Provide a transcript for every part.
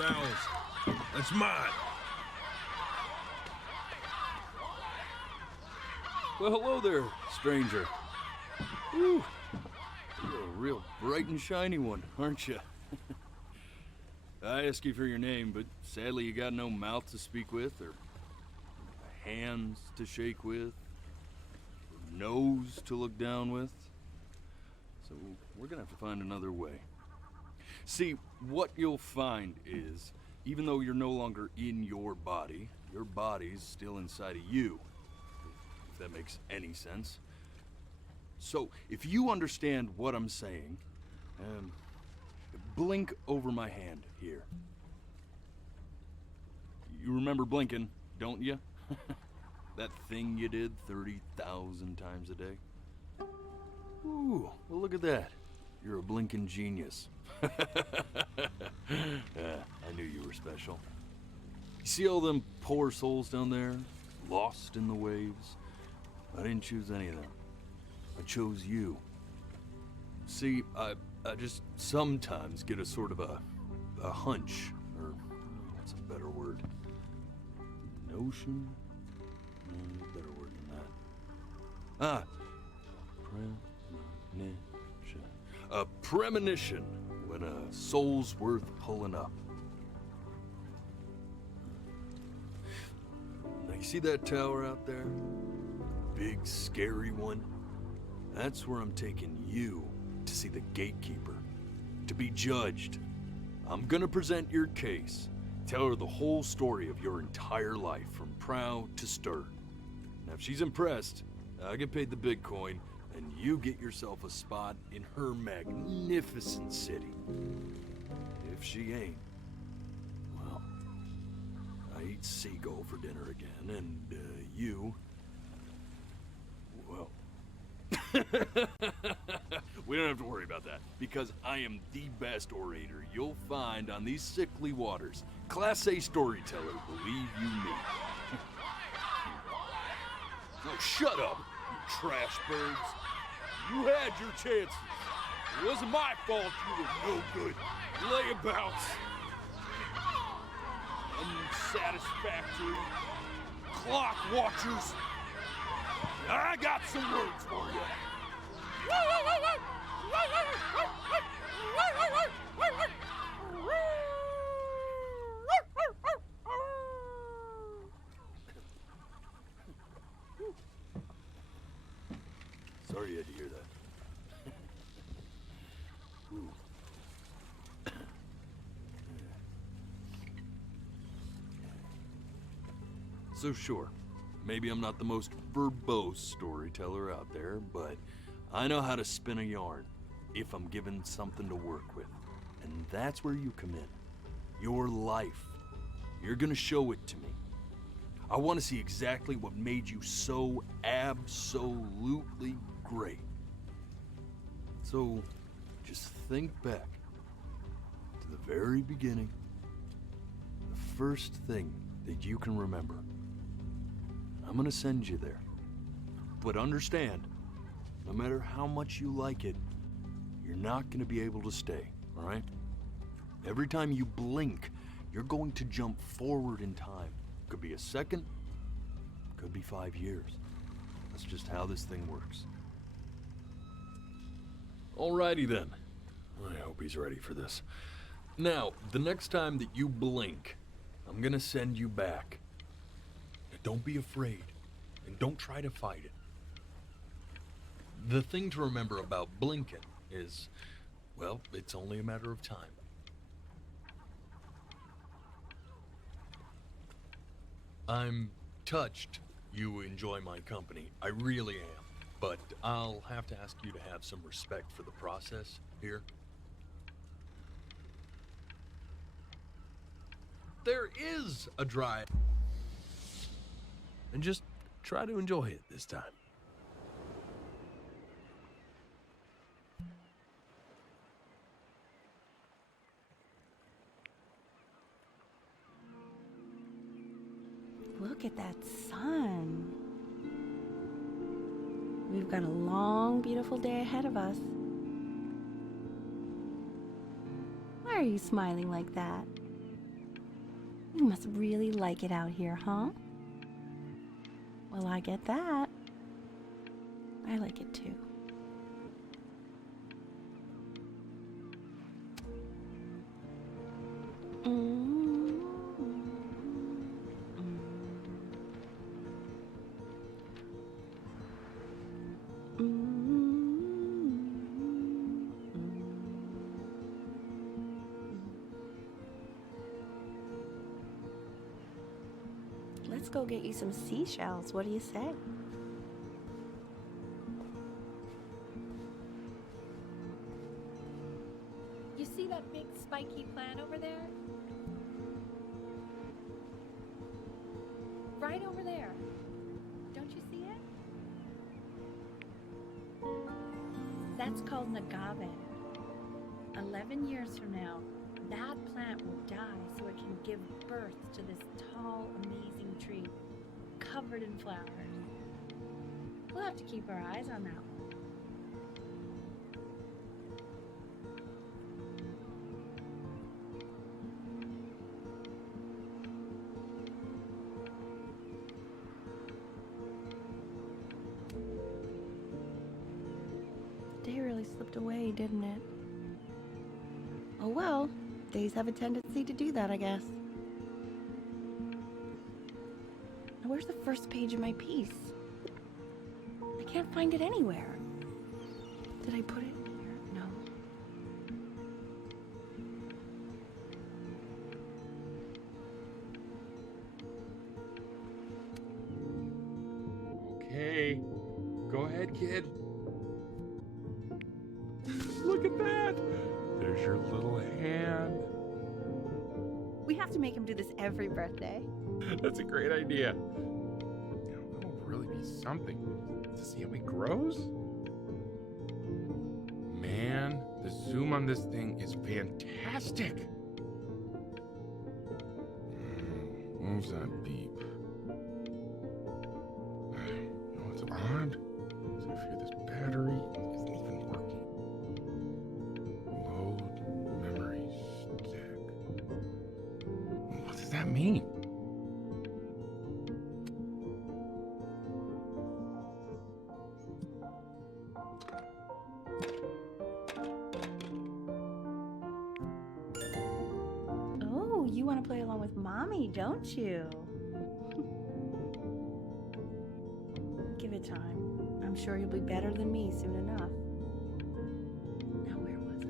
fouls. That's mine. Well, hello there, stranger. Whew. You're a real bright and shiny one, aren't you? I ask you for your name, but sadly you got no mouth to speak with, or hands to shake with, or nose to look down with. So we're gonna have to find another way. See, what you'll find is, even though you're no longer in your body's still inside of you. If that makes any sense. So, if you understand what I'm saying, blink over my hand here. You remember blinking, don't you? That thing you did 30,000 times a day? Ooh, well look at that. You're a blinking genius. I knew you were special. You see all them poor souls down there, lost in the waves? I didn't choose any of them. I chose you. See, I just sometimes get a sort of a hunch, or what's a better word? Notion? No, better word than that. Premonition. A premonition when a soul's worth pulling up. Now you see that tower out there? Big, scary one? That's where I'm taking you to see the gatekeeper, to be judged. I'm gonna present your case, tell her the whole story of your entire life, from proud to stern. Now if she's impressed, I get paid the big coin, and you get yourself a spot in her magnificent city. If she ain't, well, I eat seagull for dinner again, and you, well, we don't have to worry about that, because I am the best orator you'll find on these sickly waters. Class A storyteller, believe you me. Oh, shut up, you trash birds. You had your chances. It wasn't my fault you were no good. Layabouts. Unsatisfactory. Clock watchers. I got some words for you. Sorry you had to hear that. So sure, maybe I'm not the most verbose storyteller out there, but I know how to spin a yarn if I'm given something to work with. And that's where you come in. Your life. You're gonna show it to me. I want to see exactly what made you so absolutely great. So, just think back to the very beginning, the first thing that you can remember. I'm gonna send you there. But understand, no matter how much you like it, you're not gonna be able to stay, all right? Every time you blink, you're going to jump forward in time. Could be a second, could be 5 years. That's just how this thing works. Alrighty then. I hope he's ready for this. Now, the next time that you blink, I'm gonna send you back. Don't be afraid, and don't try to fight it. The thing to remember about blinking is, well, it's only a matter of time. I'm touched you enjoy my company. I really am. But I'll have to ask you to have some respect for the process here. There is a dry... And just try to enjoy it this time. Look at that sun. We've got a long, beautiful day ahead of us. Why are you smiling like that? You must really like it out here, huh? Well, I get that. I like it too. Let's go get you some seashells. What do you say? You see that big spiky plant over there? Right over there. Don't you see it? That's called an agave. 11 years from now, that plant will die so it can give birth to this tall, amazing tree covered in flowers. We'll have to keep our eyes on that one. The day really slipped away, didn't it? Oh well, days have a tendency to do that, I guess. Now where's the first page of my piece? I can't find it anywhere. Did I put it here? No. Okay, go ahead, kid. Look at that! There's your little hand. We have to make him do this every birthday. That's a great idea. That'll really be something to see how he grows. Man, the zoom on this thing is fantastic. What was that beep? You know what's odd? Is I fear this battery isn't even working. Load memory stick. What does that mean? Oh, you want to play along with Mommy, don't you? Give it time. I'm sure you'll be better than me soon enough. Now, where was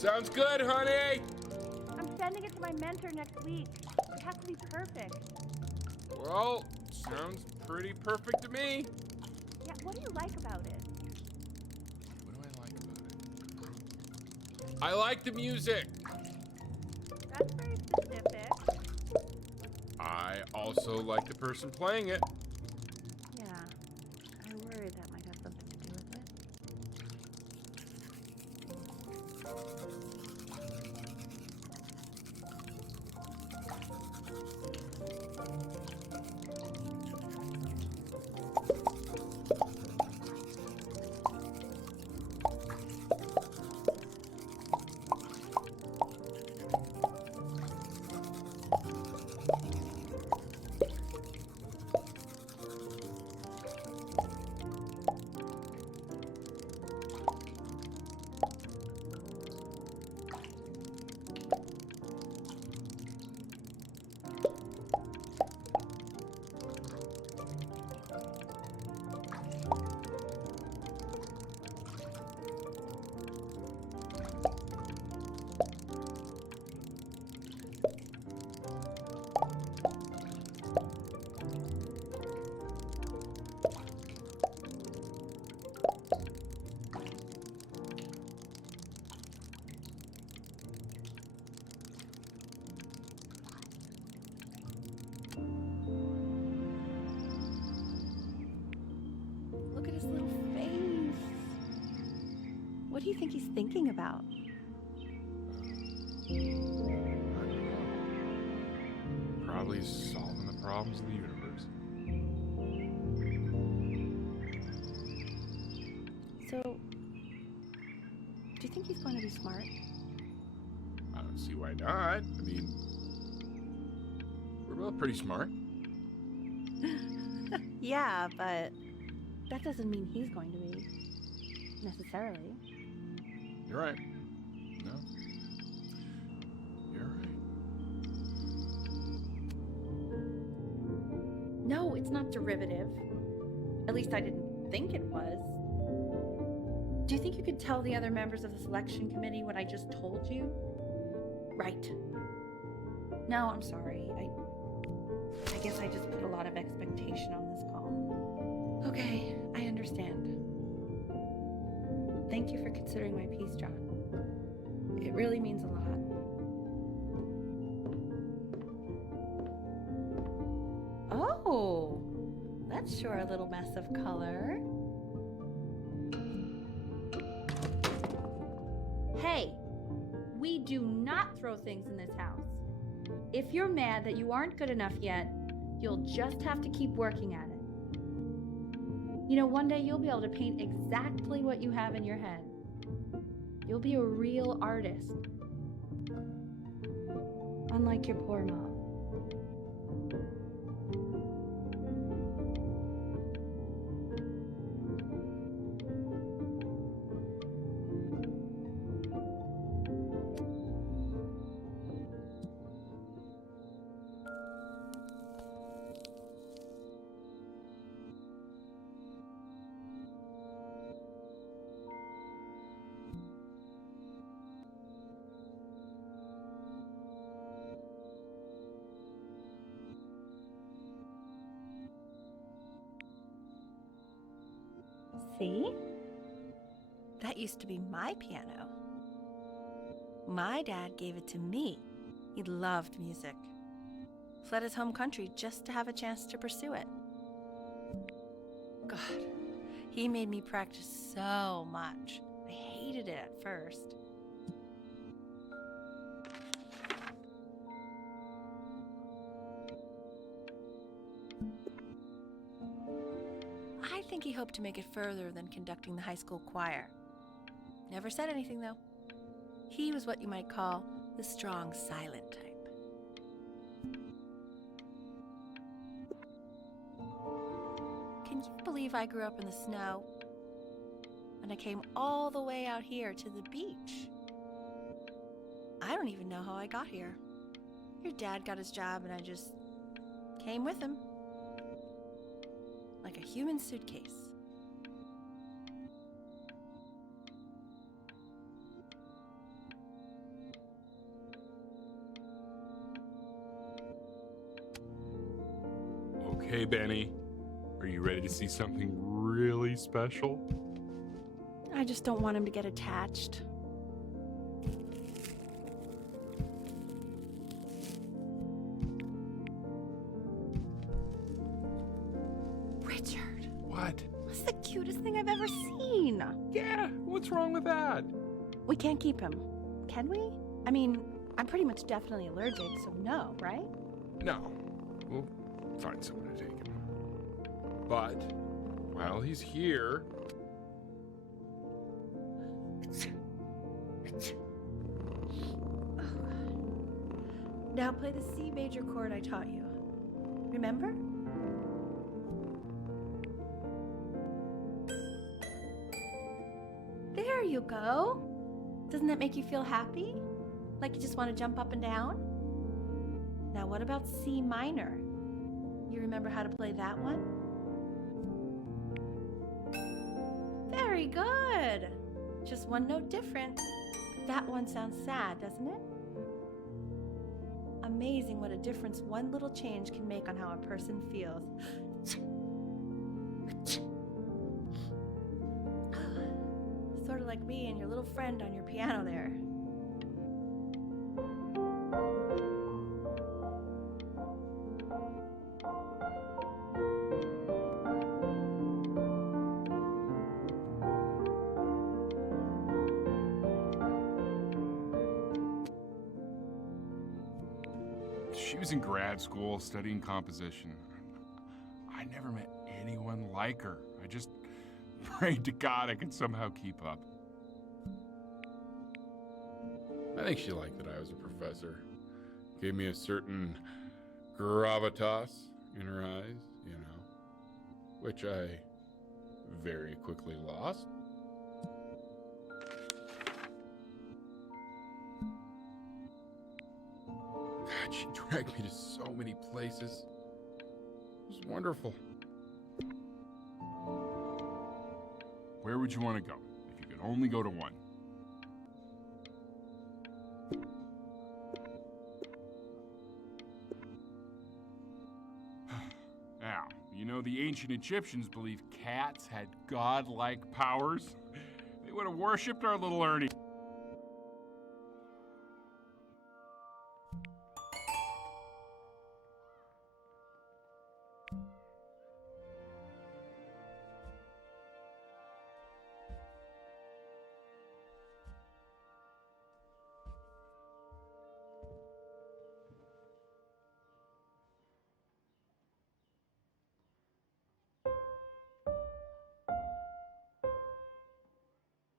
Sounds good, honey. I'm sending it to my mentor next week. It has to be perfect. Well, sounds pretty perfect to me. Yeah, what do you like about it? What do I like about it? I like the music. That's very specific. I also like the person playing it. Yeah, I worry that might have something to do with it. What do you think he's thinking about? I don't know. Probably solving the problems of the universe. So, do you think he's going to be smart? I don't see why not. I mean, we're both pretty smart. Yeah, but that doesn't mean he's going to be. Necessarily. You're right. No. You're right. No, it's not derivative. At least I didn't think it was. Do you think you could tell the other members of the selection committee what I just told you? Right. No, I'm sorry. I guess I just put a lot of expectation on this call. Okay, I understand. Thank you for considering my piece, John. It really means a lot. Oh, that's sure a little mess of color. Hey, we do not throw things in this house. If you're mad that you aren't good enough yet, you'll just have to keep working at it. You know, one day you'll be able to paint exactly what you have in your head. You'll be a real artist. Unlike your poor mom. See? That used to be my piano. My dad gave it to me. He loved music. Fled his home country just to have a chance to pursue it. God, he made me practice so much. I hated it at first. I think he hoped to make it further than conducting the high school choir. Never said anything, though. He was what you might call the strong, silent type. Can you believe I grew up in the snow? And I came all the way out here to the beach. I don't even know how I got here. Your dad got his job and I just came with him. Like a human suitcase. Okay, Benny. Are you ready to see something really special? I just don't want him to get attached. Richard, What? that's the cutest thing I've ever seen. Yeah, what's wrong with that? We can't keep him, can we? I mean, I'm pretty much definitely allergic, so no, right? No. We'll find someone to take him. But, while he's here... Now play the C major chord I taught you. Remember? There you go. Doesn't that make you feel happy? Like you just want to jump up and down? Now what about C minor? You remember how to play that one? Very good. Just one note different. But that one sounds sad, doesn't it? Amazing what a difference one little change can make on how a person feels. Sort of like me and your little friend on your piano there. She was in grad school studying composition. I never met anyone like her. I just prayed to God I could somehow keep up. I think she liked that I was a professor. Gave me a certain gravitas in her eyes, you know, which I very quickly lost. God, she dragged me to so many places. It was wonderful. Where would you want to go if you could only go to one? Now, you know the ancient Egyptians believed cats had godlike powers. They would have worshipped our little Ernie.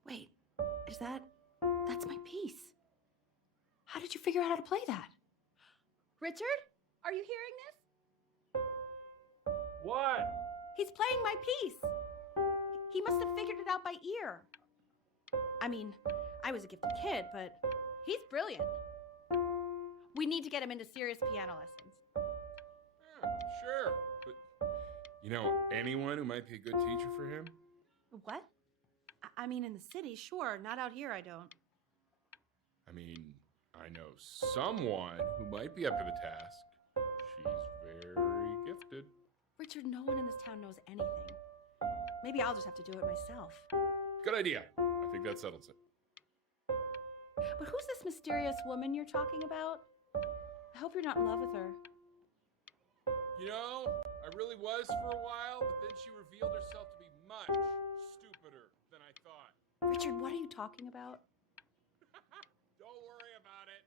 Wait, that's my piece. How did you figure out how to play that? Richard, are you hearing this? What? He's playing my piece. He must have figured it out by ear. I mean, I was a gifted kid, but he's brilliant. We need to get him into serious piano lessons. Sure, but you know anyone who might be a good teacher for him? What? I mean, in the city, sure. Not out here, I don't. I mean, I know someone who might be up to the task. She's very gifted. Richard, no one in this town knows anything. Maybe I'll just have to do it myself. Good idea. I think that settles it. But who's this mysterious woman you're talking about? I hope you're not in love with her. You know, I really was for a while, but then she revealed herself to be much stupider than I thought. Richard, what are you talking about? Don't worry about it.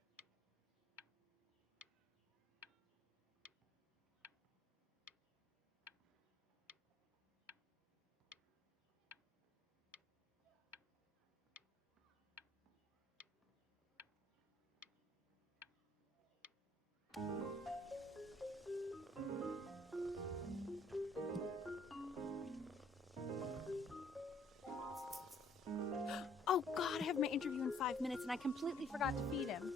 Oh, God, I have my interview in 5 minutes and I completely forgot to feed him.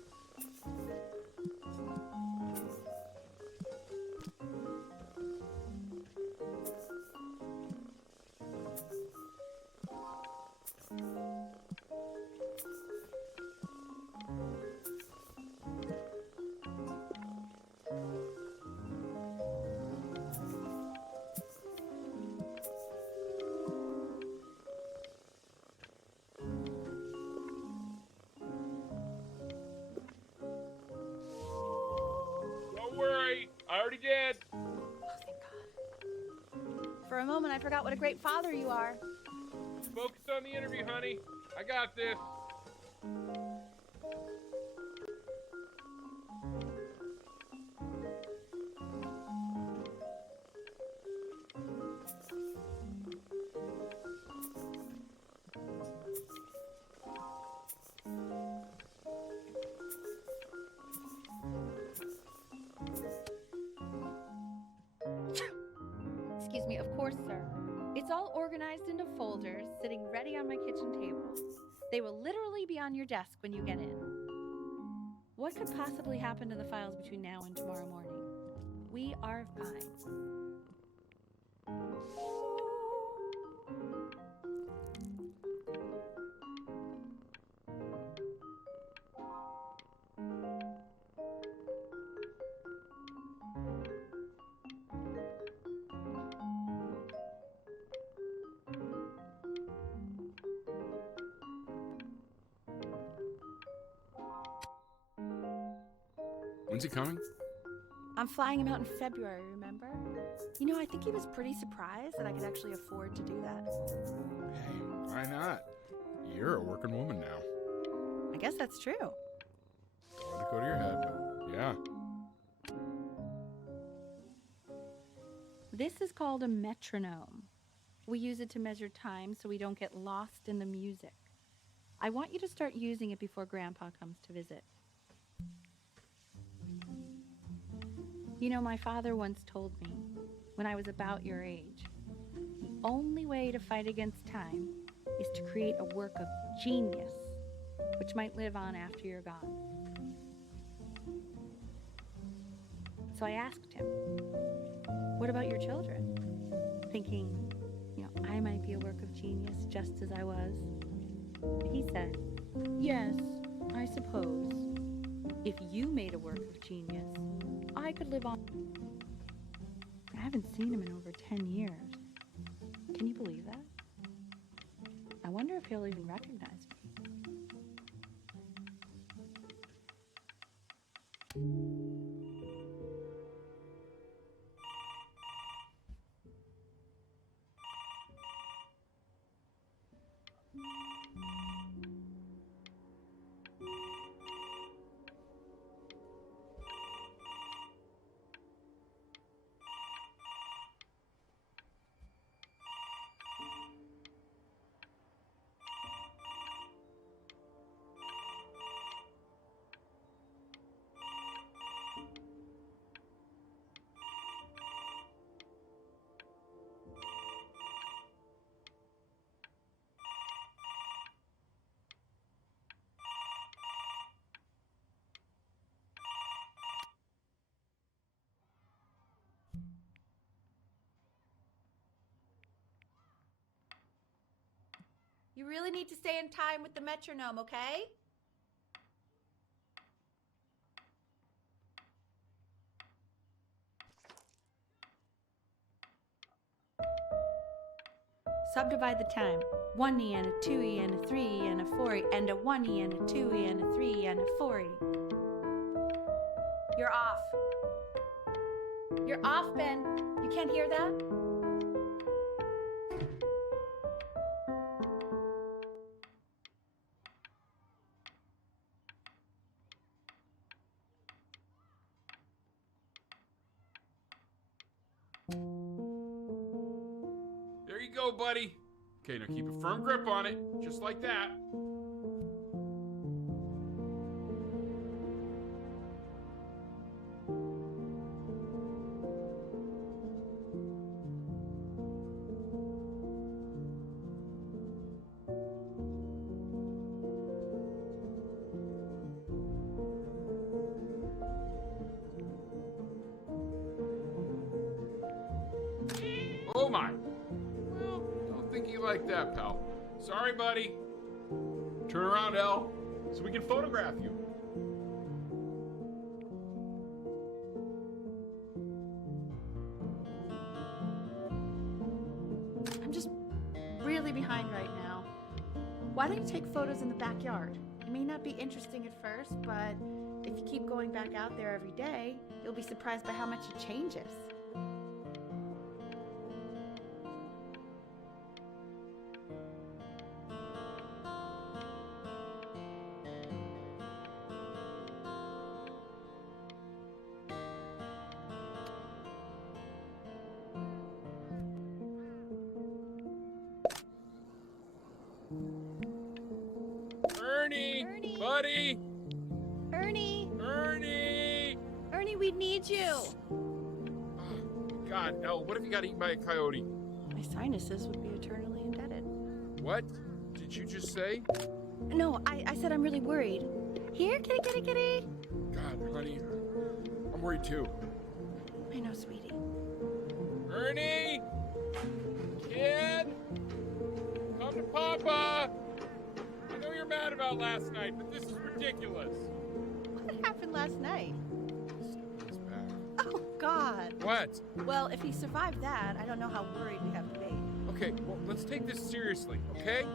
Don't worry, I already did. Oh, thank God. For a moment, I forgot what a great father you are. Focus on the interview, honey. I got this. Excuse me, of course, sir. It's all organized into folders, sitting ready on my kitchen table. They will literally be on your desk when you get in. What could possibly happen to the files between now and tomorrow morning? We are fine. When's he coming? I'm flying him out in February, remember? You know, I think he was pretty surprised that I could actually afford to do that. Hey, why not? You're a working woman now. I guess that's true. Don't let it go to your head. Yeah. This is called a metronome. We use it to measure time so we don't get lost in the music. I want you to start using it before Grandpa comes to visit. You know, my father once told me, when I was about your age, the only way to fight against time is to create a work of genius, which might live on after you're gone. So I asked him, what about your children? Thinking, I might be a work of genius just as I was. He said, yes, I suppose. If you made a work of genius, I could live on. I haven't seen him in over 10 years. Can you believe that? I wonder if he'll even recognize me. You really need to stay in time with the metronome, okay? Subdivide the time. 1E and a 2E and a 3E and a 4E and a 1E and a 2E and a 3E and a 4E. You're off. You're off, Ben. You can't hear that? There you go, buddy. Okay, now keep a firm grip on it, just like that. Oh my! Well, don't think you like that, pal. Sorry, buddy. Turn around, Elle, so we can photograph you. I'm just really behind right now. Why don't you take photos in the backyard? It may not be interesting at first, but if you keep going back out there every day, you'll be surprised by how much it changes. Ernie! Ernie! Buddy! Ernie! Ernie! Ernie, we need you! Oh, God, Elle, what if you got eaten by a coyote? My sinuses would be eternally indebted. What did you just say? No, I said I'm really worried. Here, kitty, kitty, kitty! God, honey, I'm worried too. I know, sweetie. Ernie! Kid! Come to Papa! I know you're mad about last night, but this is ridiculous. What happened last night? He's back. Oh, God. What? Well, if he survived that, I don't know how worried we have to be. Okay, well, let's take this seriously, okay?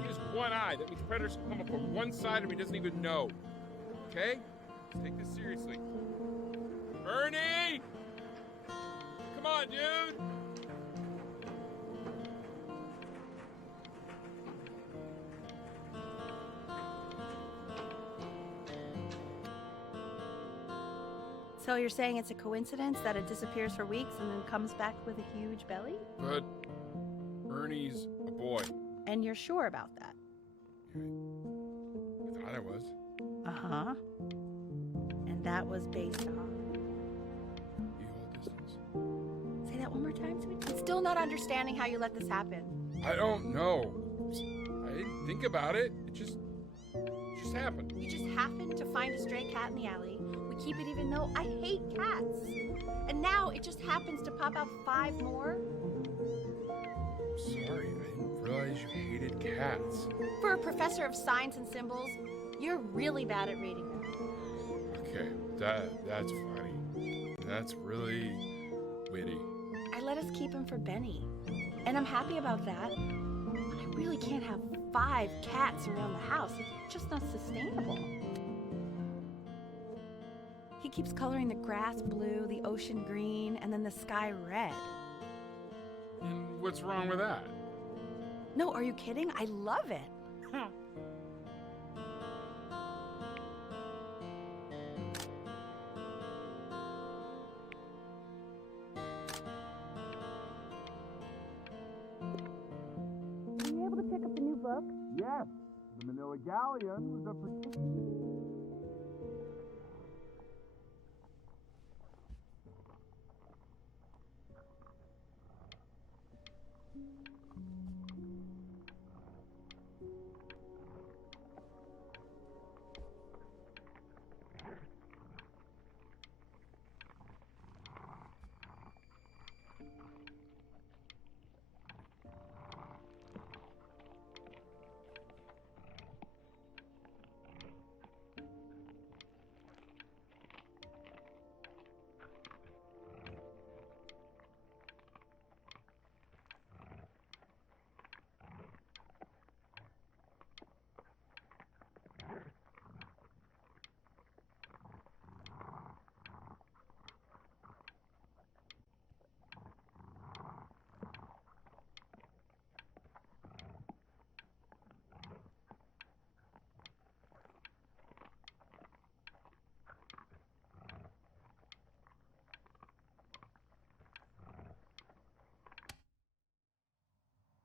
He has one eye. That means predators can come up on one side of him he doesn't even know. Okay? Let's take this seriously. Ernie! Come on, dude! So you're saying it's a coincidence that it disappears for weeks and then comes back with a huge belly? But Ernie's a boy. And you're sure about that? I thought I was. Uh-huh. And that was based on... Equal distance. Say that one more time, sweetie. I'm still not understanding how you let this happen. I don't know. I didn't think about it. It just happened. You just happened to find a stray cat in the alley. We keep it even though I hate cats. And now it just happens to pop out 5 more? Sorry, I didn't realize you hated cats. For a professor of signs and symbols, you're really bad at reading them. Okay, that's funny. That's really witty. I let us keep him for Benny. And I'm happy about that. But I really can't have 5 cats around the house. It's just not sustainable. He keeps coloring the grass blue, the ocean green, and then the sky red. And what's wrong with that? No, are you kidding? I love it. Were you able to pick up the new book? Yes, the Manila Galleon was a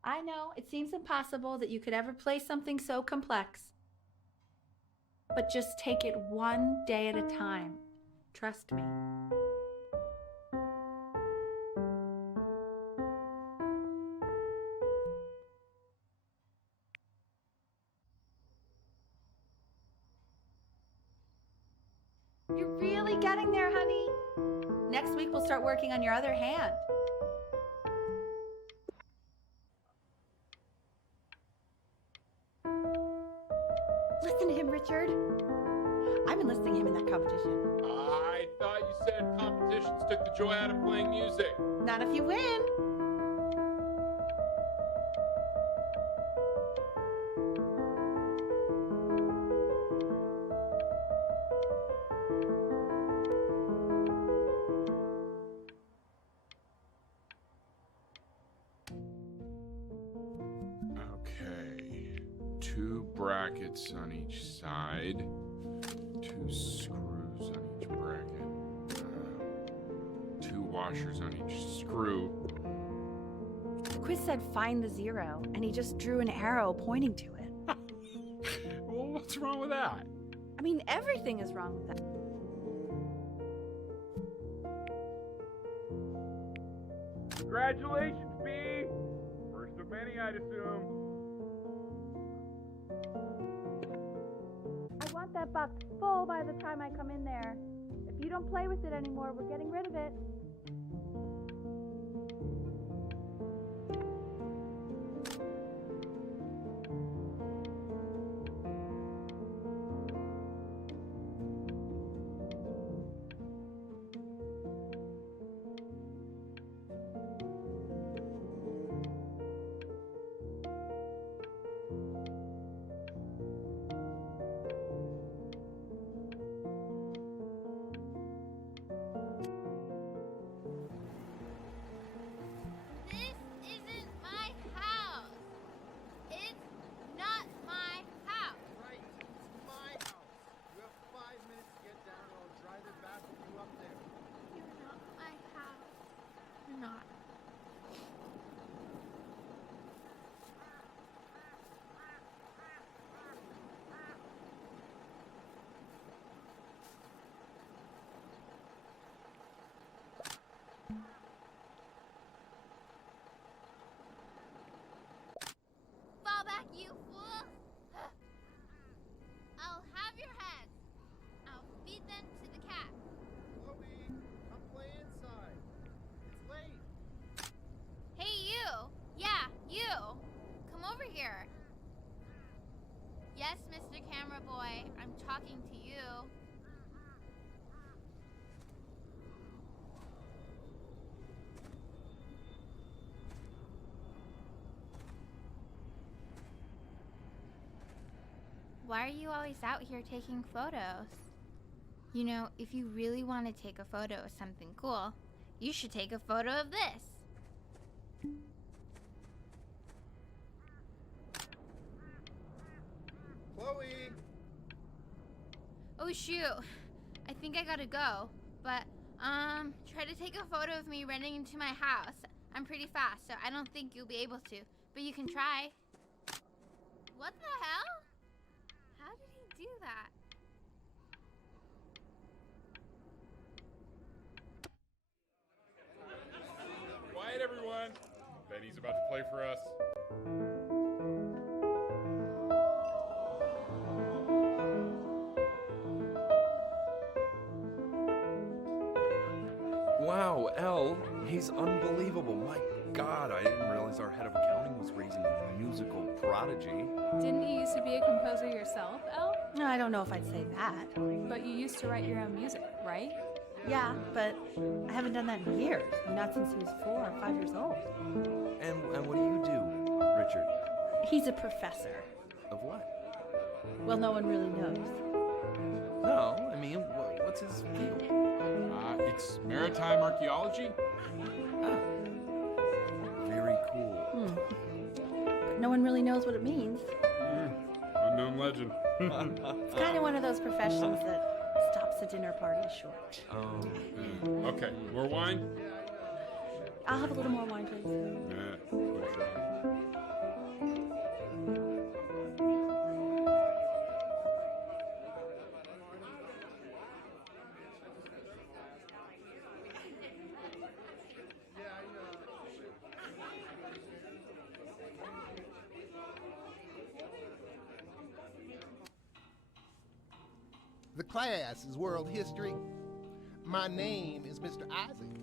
I know, it seems impossible that you could ever play something so complex. But just take it one day at a time. Trust me. You're really getting there, honey. Next week we'll start working on your other hand. Listen to him, Richard. I'm enlisting him in that competition. I thought you said competitions took the joy out of playing music. Not if you win. Okay. 2 brackets on each side. 2 screws on each bracket. 2 washers on each screw. The quiz said find the 0, and he just drew an arrow pointing to it. Well, what's wrong with that? I mean, everything is wrong with that. Congratulations, B! First of many, I'd assume. I want that box full by the time I come in there. If you don't play with it anymore, we're getting rid of it. why are you always out here taking photos? You know, if you really want to take a photo of something cool, you should take a photo of this. Chloe! Oh shoot, I think I gotta go. But, try to take a photo of me running into my house. I'm pretty fast, so I don't think you'll be able to, but you can try. What the hell? How did he do that? Quiet, everyone. Benny's about to play for us. Wow, Elle, he's unbelievable. My God, I didn't realize our head of accounting was raising a musical prodigy. Didn't you used to be a composer yourself, Elle? No, I don't know if I'd say that. But you used to write your own music, right? Yeah, but I haven't done that in years. Not since he was 4 or 5 years old. And what do you do, Richard? He's a professor. Of what? Well, no one really knows. No, I mean, what's his field? It's maritime archaeology. Ah, very cool. But no one really knows what it means. Unknown legend. It's kind of one of those professions that stops a dinner party short. Oh. Okay, more wine? I'll have a little more wine, please. Yeah, for sure. The class is world history. My name is Mr. Isaac.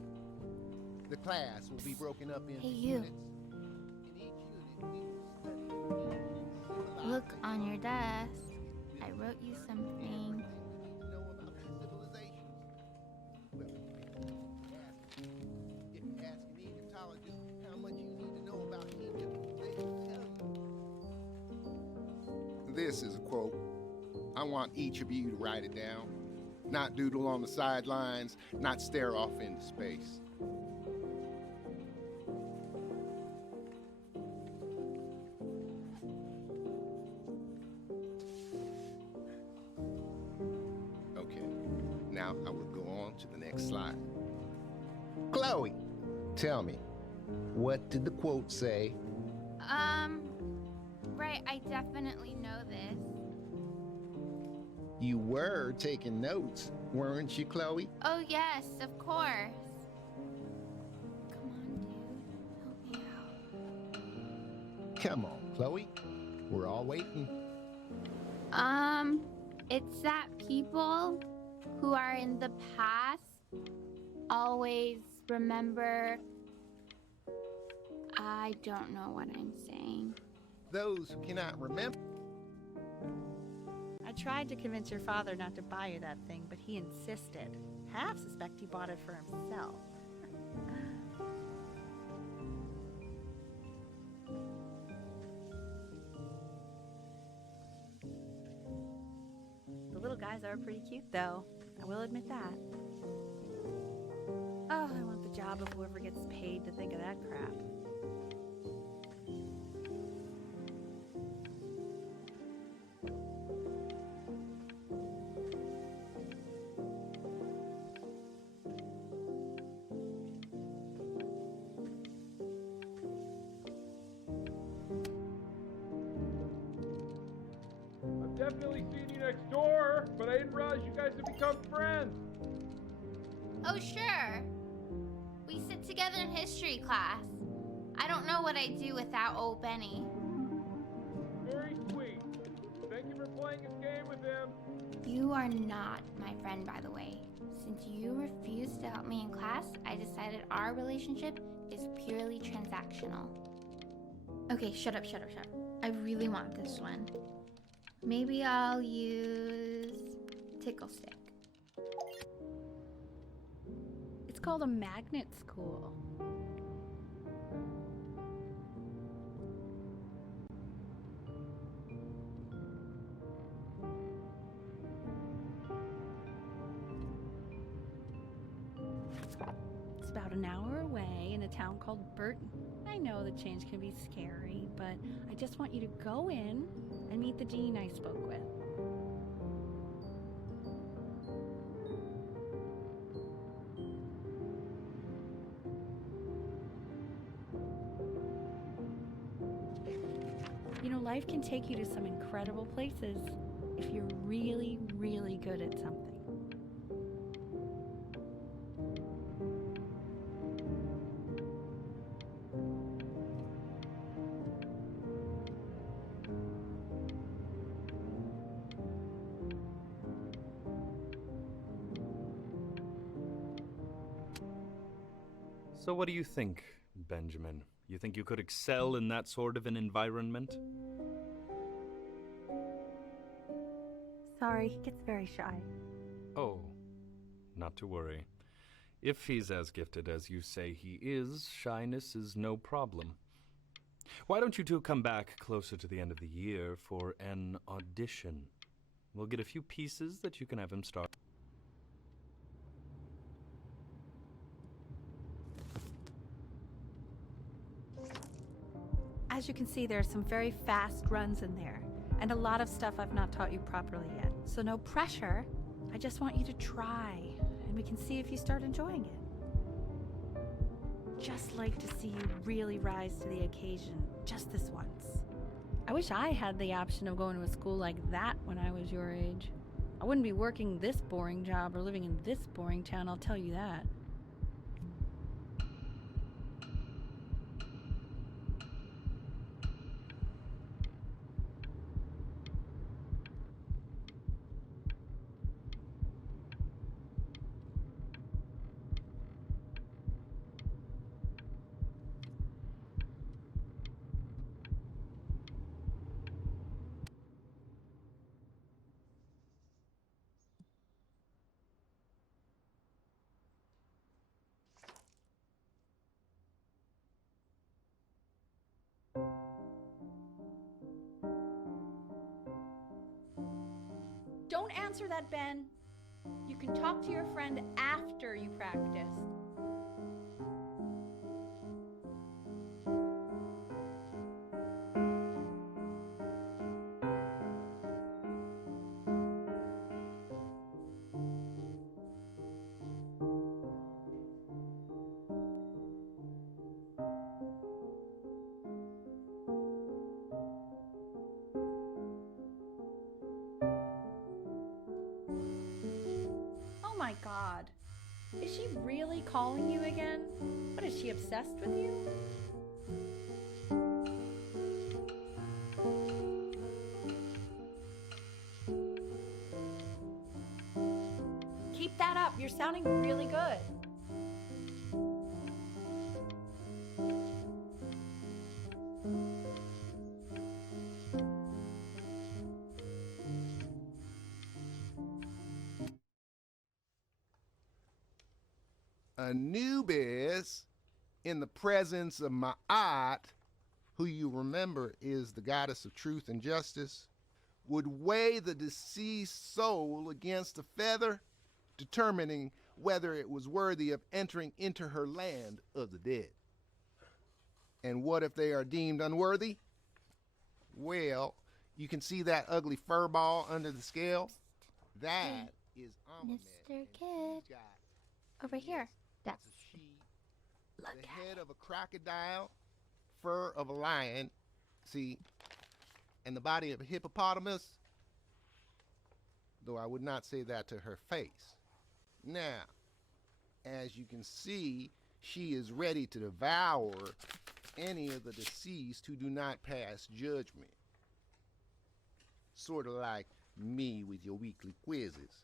The class will be broken up into Hey, you. units. In each unit, we will study Look on your desk. I wrote you something. know about the civilization. Well, if you ask an Egyptologist how much you need to know about Egypt, they will tell you. This is a quote. I want each of you to write it down. Not doodle on the sidelines, not stare off into space. Okay, now I will go on to the next slide. Chloe, tell me, what did the quote say? Right, I definitely know this. You were taking notes, weren't you, Chloe? Oh, yes, of course. Come on, dude. Help me out. Come on, Chloe. We're all waiting. It's that people who are in the past always remember. I don't know what I'm saying. Those who cannot remember. I tried to convince your father not to buy you that thing, but he insisted. Half suspect he bought it for himself. The little guys are pretty cute, though. I will admit that. Oh, I want the job of whoever gets paid to think of that crap. I've definitely seen you next door, but I didn't realize you guys had become friends. Oh, sure. We sit together in history class. I don't know what I'd do without old Benny. Very sweet. Thank you for playing this game with him. You are not my friend, by the way. Since you refused to help me in class, I decided our relationship is purely transactional. Okay, shut up. I really want this one. Maybe I'll use Tickle Stick. It's called a magnet school. a town called Burton. I know the change can be scary, but I just want you to go in and meet the dean I spoke with. You know, life can take you to some incredible places if you're really, really good at something. So what do you think, Benjamin? You think you could excel in that sort of an environment? Sorry, he gets very shy. Oh, not to worry. If he's as gifted as you say he is, shyness is no problem. Why don't you two come back closer to the end of the year for an audition? We'll get a few pieces that you can have him start. As you can see, there are some very fast runs in there, and a lot of stuff I've not taught you properly yet. So no pressure. I just want you to try, and we can see if you start enjoying it. Just like to see you really rise to the occasion, just this once. I wish I had the option of going to a school like that when I was your age. I wouldn't be working this boring job or living in this boring town, I'll tell you that. Don't answer that, Ben. You can talk to your friend after you practice. Oh my God. Is she really calling you again? What, is she obsessed with you? Keep that up. You're sounding really good. Anubis, in the presence of Ma'at, who you remember is the goddess of truth and justice, would weigh the deceased soul against a feather, determining whether it was worthy of entering into her land of the dead. And what if they are deemed unworthy? Well, you can see that ugly fur ball under the scale? That is Amamet. Mr. and Kid. she's got Over here. That's a sheep, Look the at head of a crocodile, fur of a lion, see, and the body of a hippopotamus, though I would not say that to her face. Now, as you can see, she is ready to devour any of the deceased who do not pass judgment. Sort of like me with your weekly quizzes.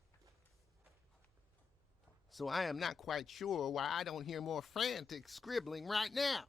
So I am not quite sure why I don't hear more frantic scribbling right now.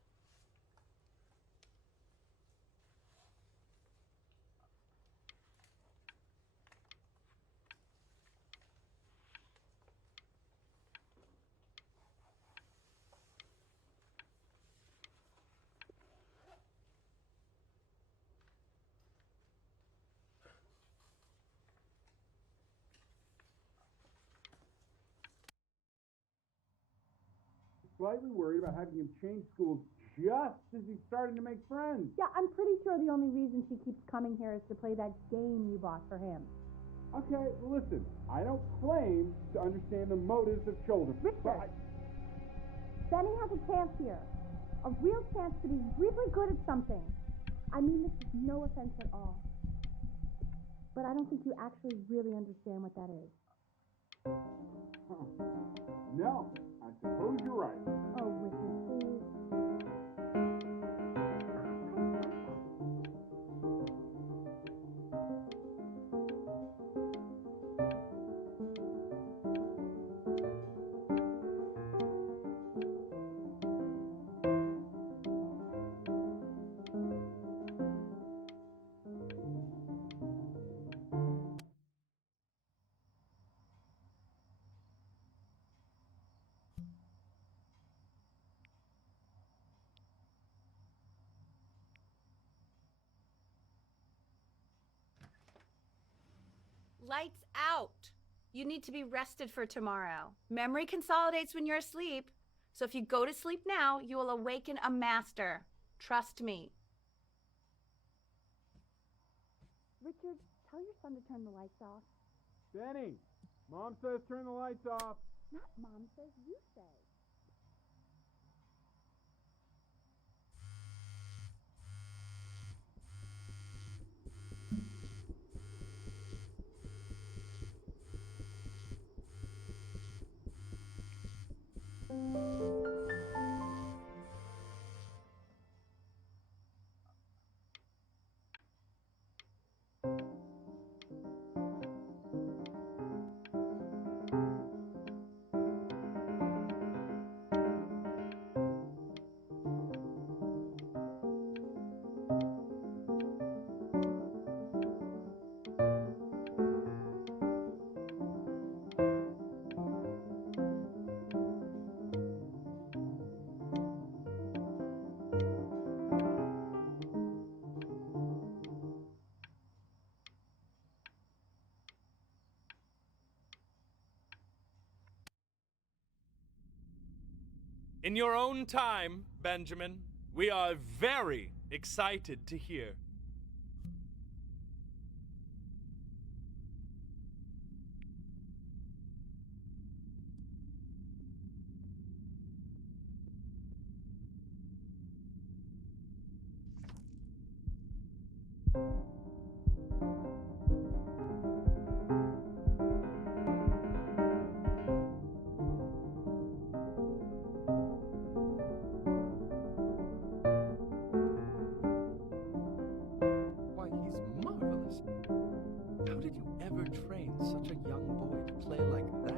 slightly worried about having him change schools just as he's starting to make friends. Yeah, I'm pretty sure the only reason she keeps coming here is to play that game you bought for him. Okay, well, listen, I don't claim to understand the motives of children. Richard, Benny has a chance here. A real chance to be really good at something. I mean this with no offense at all. But I don't think you actually really understand what that is. No, I suppose you're right. Oh, Richard, please. Lights out. You need to be rested for tomorrow. Memory consolidates when you're asleep. So if you go to sleep now, you will awaken a master. Trust me. Richard, tell your son to turn the lights off. Benny, Mom says turn the lights off. Not Mom says, you say. In your own time, Benjamin, we are very excited to hear. Why, he's marvelous. How did you ever train such a young boy to play like that?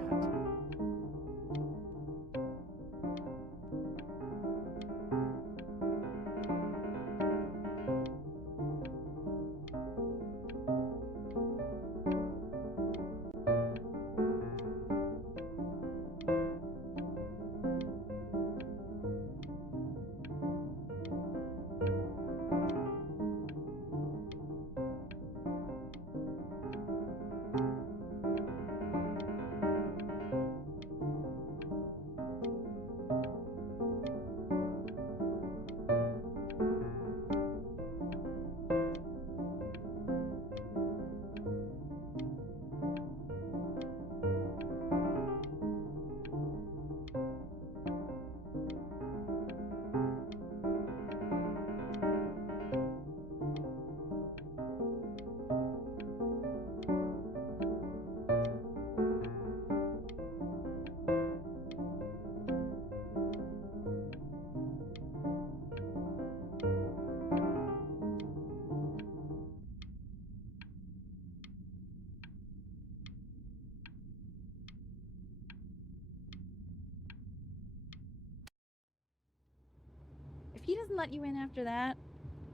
If he doesn't let you in after that,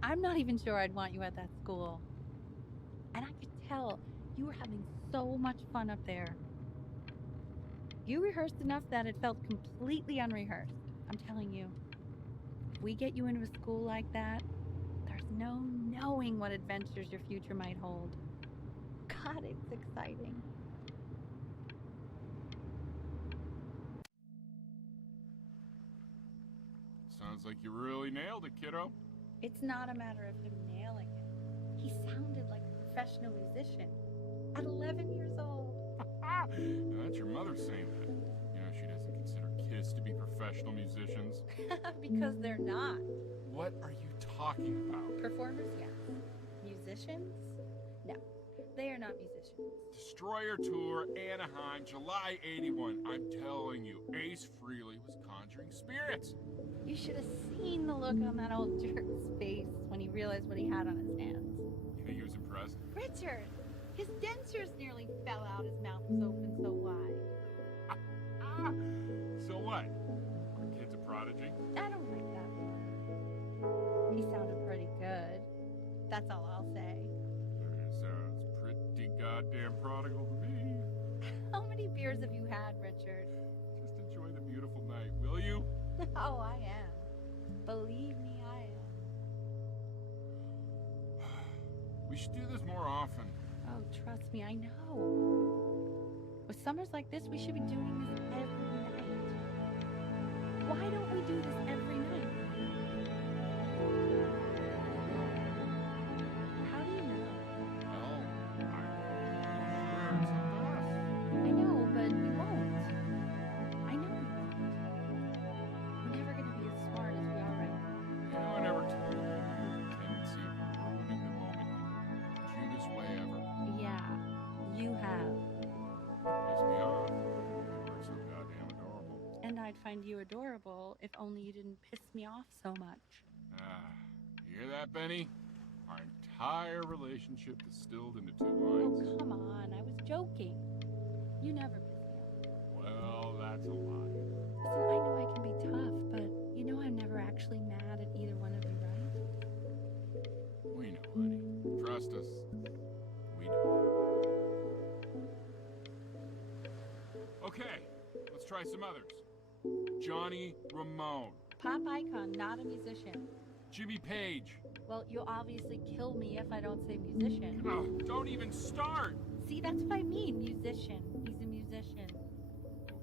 I'm not even sure I'd want you at that school. And I could tell you were having so much fun up there. You rehearsed enough that it felt completely unrehearsed. I'm telling you, if we get you into a school like that, there's no knowing what adventures your future might hold. God, it's exciting. Sounds like you really nailed it, kiddo. It's not a matter of him nailing it. He sounded like a professional musician at 11 years old. Now, that's your mother saying that. You know, she doesn't consider kids to be professional musicians. Because they're not. What are you talking about? Performers, yes. Musicians? No, they are not musicians. Destroyer Tour, Anaheim, July 81. I'm telling you, Ace Frehley was conjuring spirits. You should have seen the look on that old jerk's face when he realized what he had on his hands. You think he was impressed? Richard! His dentures nearly fell out. His mouth was open so wide. So what? Our kid's a prodigy? I don't like that word. He sounded pretty good. That's all I'll say. Sounds pretty goddamn prodigal to me. How many beers have you had, Richard? Just enjoy the beautiful night, will you? Oh, I am. Believe me, I am. We should do this more often. Oh, trust me, I know. With summers like this, we should be doing this every night. Why don't we do this every night? How do you know? Well, I'm sure it's up to us. I know, but we won't. I know we won't. We're never going to be as smart as we are right now. You know, I never told you your tendency of ruining the moment in the cutest way ever. Yeah, you have. Piss me off. You were so goddamn adorable. And I'd find you adorable if only you didn't piss me off so much. You hear that, Benny? Our entire relationship distilled into 2 Oh, lines. come on. I was joking. You never piss me off. Well, that's a lie. Listen, I know I can be tough, but you know I'm never actually mad at either one of you, right? We know, honey. Trust us. We know. Okay, let's try some others. Johnny Ramone. Pop icon, not a musician. Jimmy Page. Well, you'll obviously kill me if I don't say musician. Oh, don't even start. See, that's what I mean, musician. He's a musician.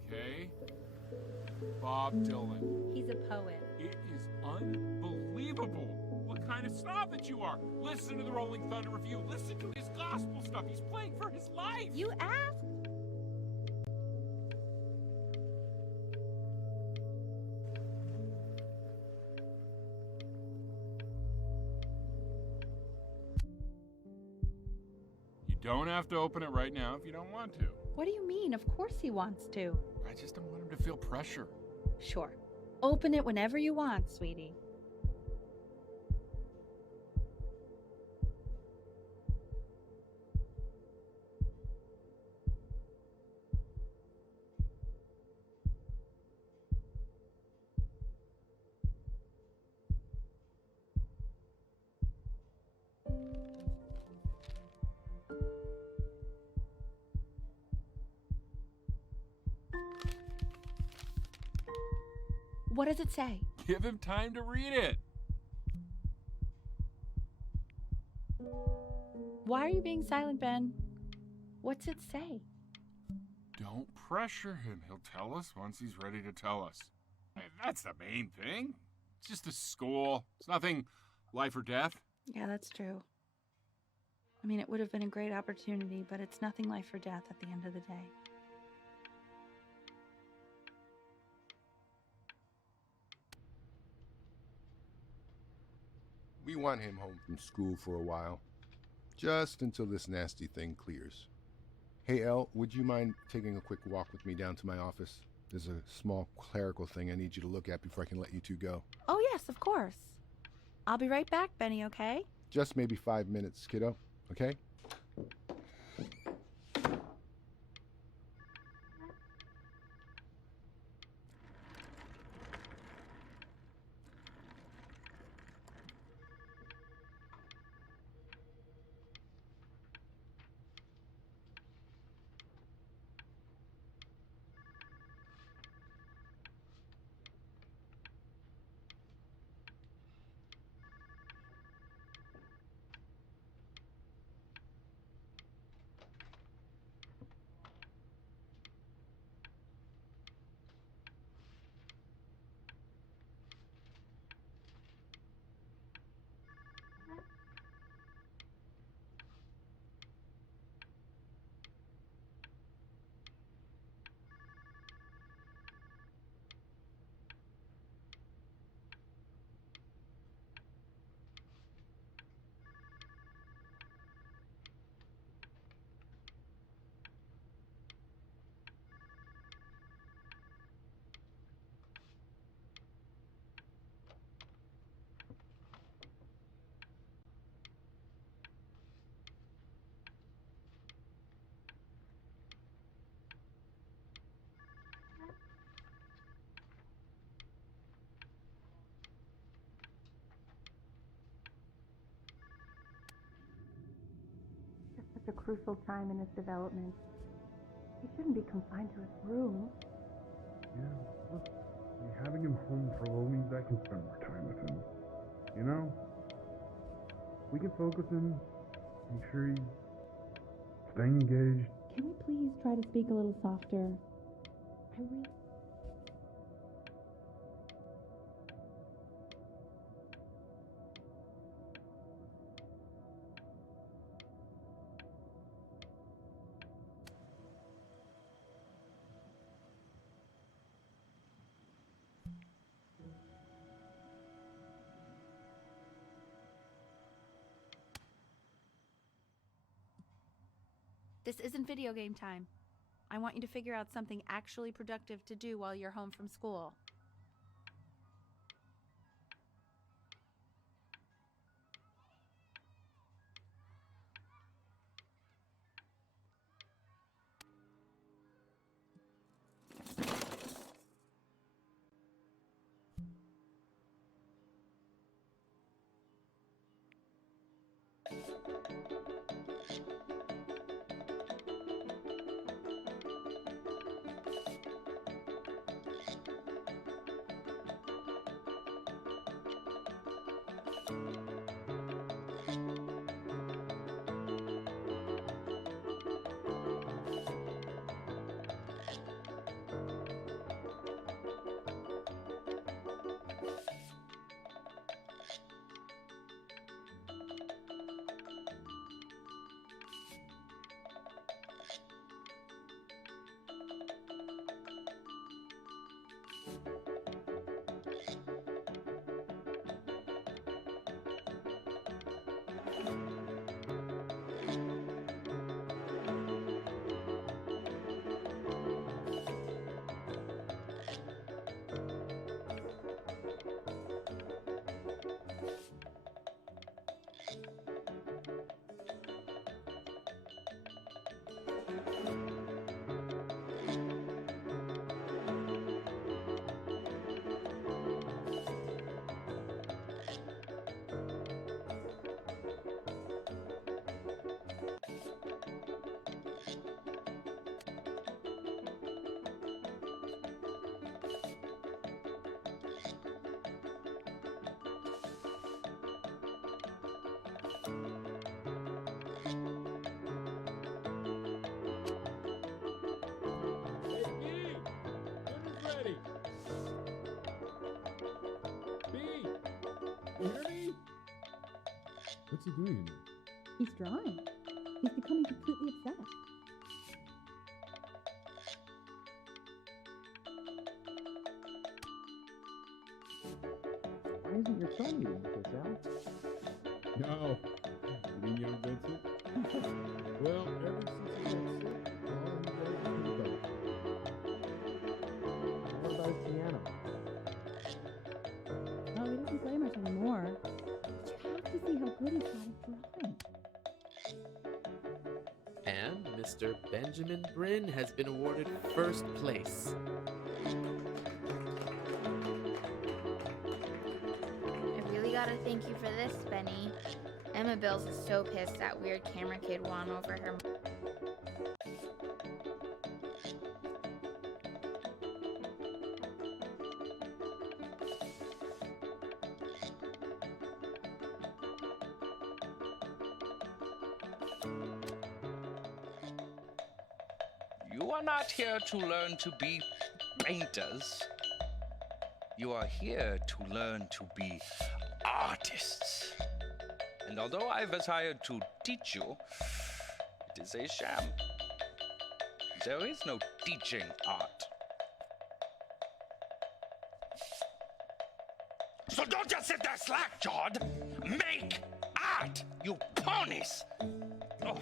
Okay. Bob Dylan. He's a poet. It is unbelievable what kind of snob that you are. Listen to the Rolling Thunder Review. Listen to his gospel stuff. He's playing for his life. You asked? You don't have to open it right now if you don't want to. What do you mean? Of course he wants to. I just don't want him to feel pressure. Sure. Open it whenever you want, sweetie. What does it say? Give him time to read it. Why are you being silent, Ben? What's it say? Don't pressure him. He'll tell us once he's ready to tell us. Hey, that's the main thing. It's just a school. It's nothing life or death. Yeah, that's true. I mean, it would have been a great opportunity, but it's nothing life or death at the end of the day. We want him home from school for a while, just until this nasty thing clears. Hey, Elle, would you mind taking a quick walk with me down to my office? There's a small clerical thing I need you to look at before I can let you two go. Oh, yes, of course. I'll be right back, Benny, okay? Just maybe 5 minutes, kiddo, okay? a crucial time in his development. He shouldn't be confined to his room. Yeah, look, having him home for a little means I can spend more time with him. You know? We can focus him, make sure he's staying engaged. Can we please try to speak a little softer? I really... This isn't video game time. I want you to figure out something actually productive to do while you're home from school. Hey, B! Dinner's ready! B! You hear me? What's he doing in there? He's drawing. He's becoming completely obsessed. Why isn't your son eating with us, Al? No. You mean young Vincent? Well, ever since he got sick, all he does is keep up. What about his piano? Oh, he doesn't play much anymore. But you have to see how good he's got at drawing. And Mr. Benjamin Bryn has been awarded first place. I really gotta thank you for this, Benny. Emma Bills is so pissed that weird camera kid won over her. You are not here to learn to be painters. You are here to learn to be artists. And although I was hired to teach you, it is a sham. There is no teaching art. So don't just sit there slack-jawed. Make art, you ponies! Oh.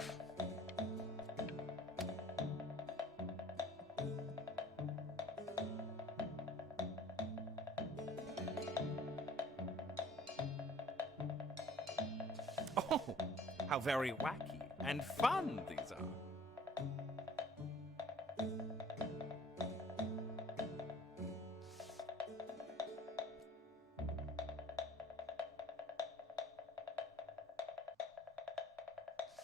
Oh, how very wacky and fun these are.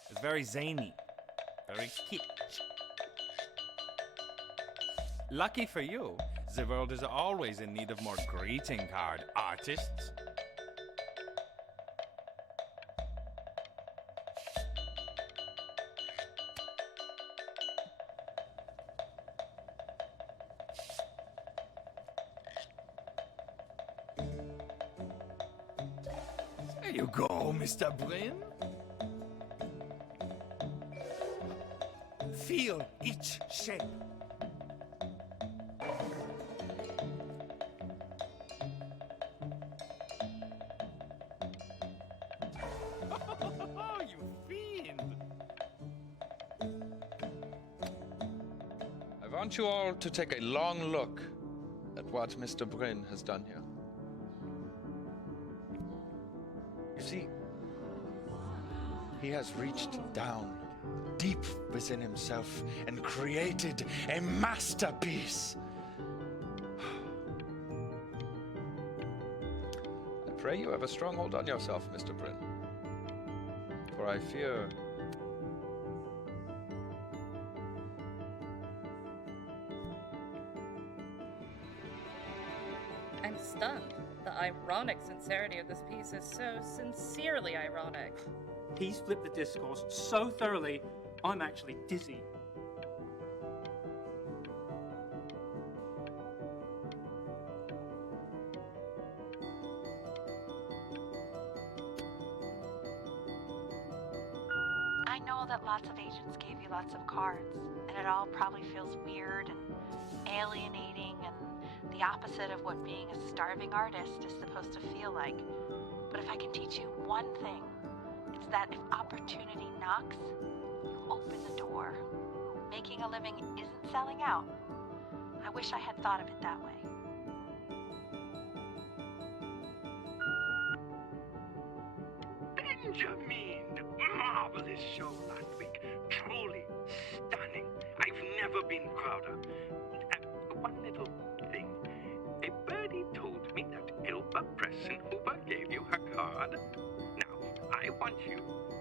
It's very zany Very kitsch. Lucky for you, the world is always in need of more greeting card artists. There you go, Mr. Bryn. Feel each shape. Oh, you fiend! I want you all to take a long look at what Mr. Bryn has done here. You see, he has reached down deep within himself and created a masterpiece. I pray you have a strong hold on yourself, Mr. Bryn. For I fear I'm stunned. The ironic sincerity of this piece is so sincerely ironic. He's flipped the discourse so thoroughly, I'm actually dizzy. I know that lots of agents gave you lots of cards, and it all probably feels weird and alienating and the opposite of what being a starving artist is supposed to feel like. But if I can teach you one thing, it's that if opportunity knocks, you open the door. Making a living isn't selling out. I wish I had thought of it that way. Benjamin! Marvelous show last week. Truly stunning. I've never been prouder. One little thing. A birdie told me that Elba Preston Hoover gave you her card. Now, I want you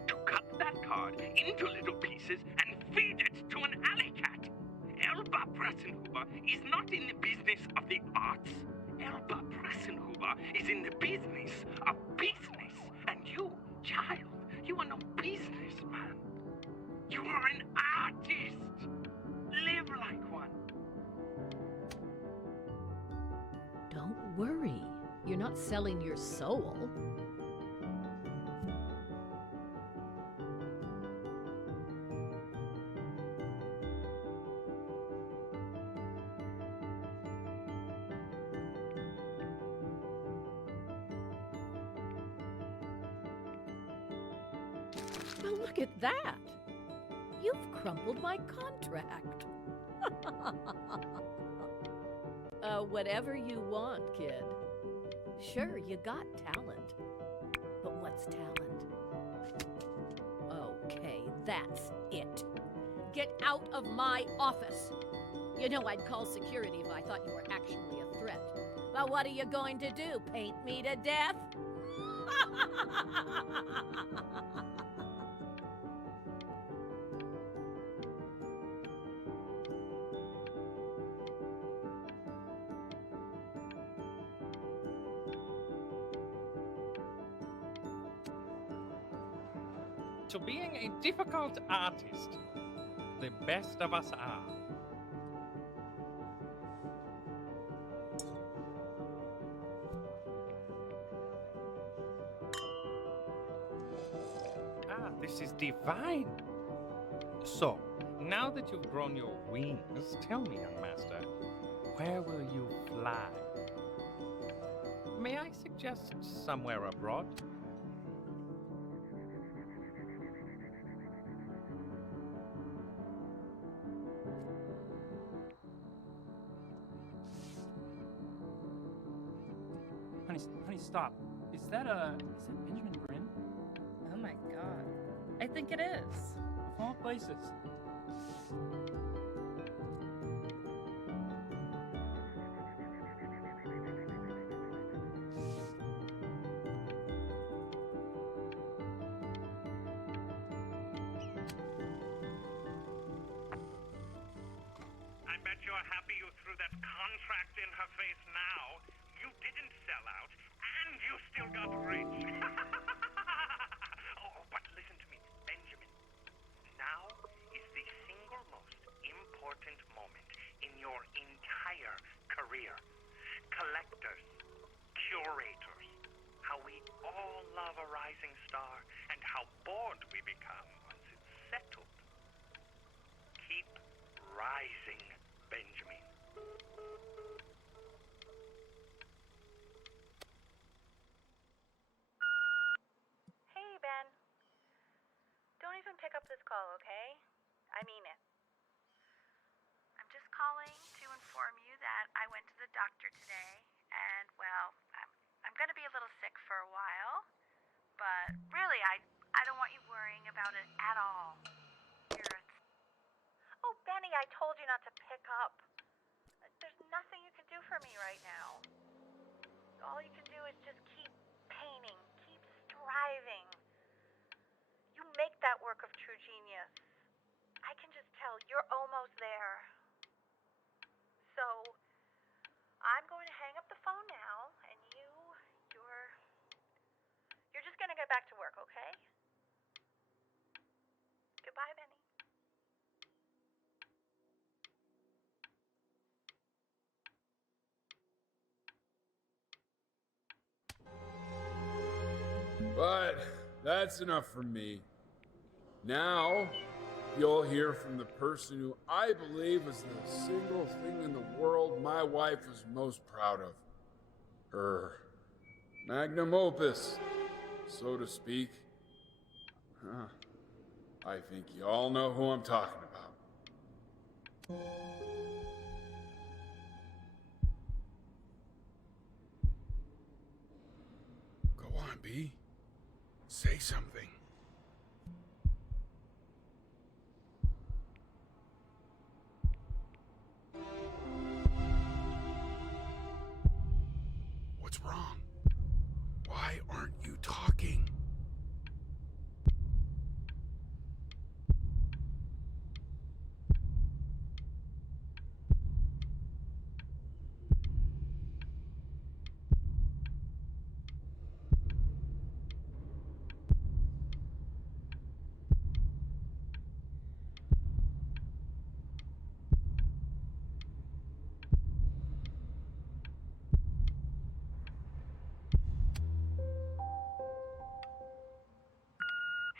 to cut that card into little pieces and feed it to an alley cat. Elba Preston Hoover is not in the business of the arts. Elba Preston Hoover is in the business of business. And you, child, you are no businessman. You are an artist. Live like one. Don't worry. You're not selling your soul. Well, look at that. You've crumpled my contract. Whatever you want, kid. Sure, you got talent. But what's talent? Okay, that's it. Get out of my office. You know I'd call security if I thought you were actually a threat. But what are you going to do? Paint me to death? To being a difficult artist, the best of us are. Ah, this is divine. So, now that you've grown your wings, tell me, young master, where will you fly? May I suggest somewhere abroad? Honey, stop. Is that Benjamin Bryn? Oh my god. I think it is. Of all places. curators. How we all love a rising star and how bored we become once it's settled. Keep rising, Benjamin. Hey, Ben. Don't even pick up this call, okay? I mean it. I'm just calling to inform you that I went to the doctor today, and, well, I'm gonna be a little sick for a while, but really, I don't want you worrying about it at all. Oh, Benny, I told you not to pick up. There's nothing you can do for me right now. All you can do is just keep painting, keep striving. You make that work of true genius. I can just tell you're almost there. So, I'm going to hang up the phone now, and you're just gonna get back to work, okay? Goodbye, Benny. But that's enough from me. Now, you'll hear from the person who I believe is the single thing in the world my wife was most proud of. Her magnum opus, so to speak. I think you all know who I'm talking about. Go on, B. Say something. What's wrong? Why aren't you talking?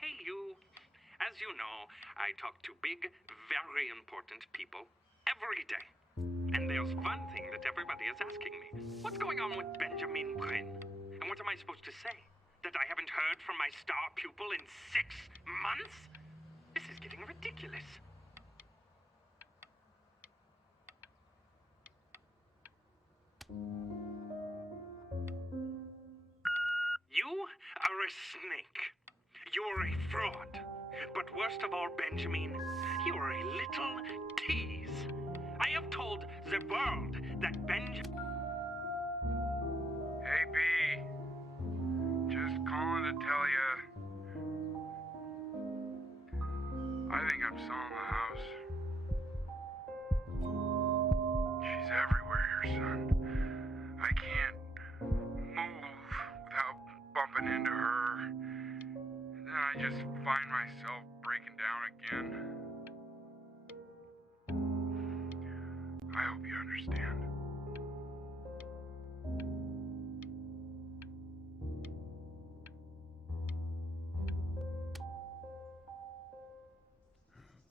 Hey, you. As you know, I talk to big, very important people every day. And there's one thing that everybody is asking me. What's going on with Benjamin Bryn? And what am I supposed to say? That I haven't heard from my star pupil in 6 months? This is getting ridiculous. You are a snake. You're a fraud. But worst of all, Benjamin, you're a little tease. I have told the world that Benjamin... Hey, B. Just calling to tell you. I think I'm selling the house. She's everywhere here, son. I can't move without bumping into her. And then I just find myself breaking down again. I hope you understand.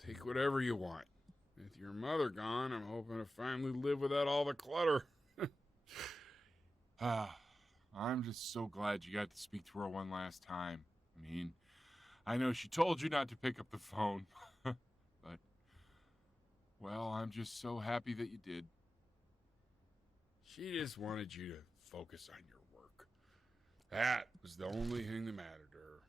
Take whatever you want. With your mother gone, I'm hoping to finally live without all the clutter. I'm just so glad you got to speak to her one last time. I mean, I know she told you not to pick up the phone, but, well, I'm just so happy that you did. She just wanted you to focus on your work. That was the only thing that mattered to her.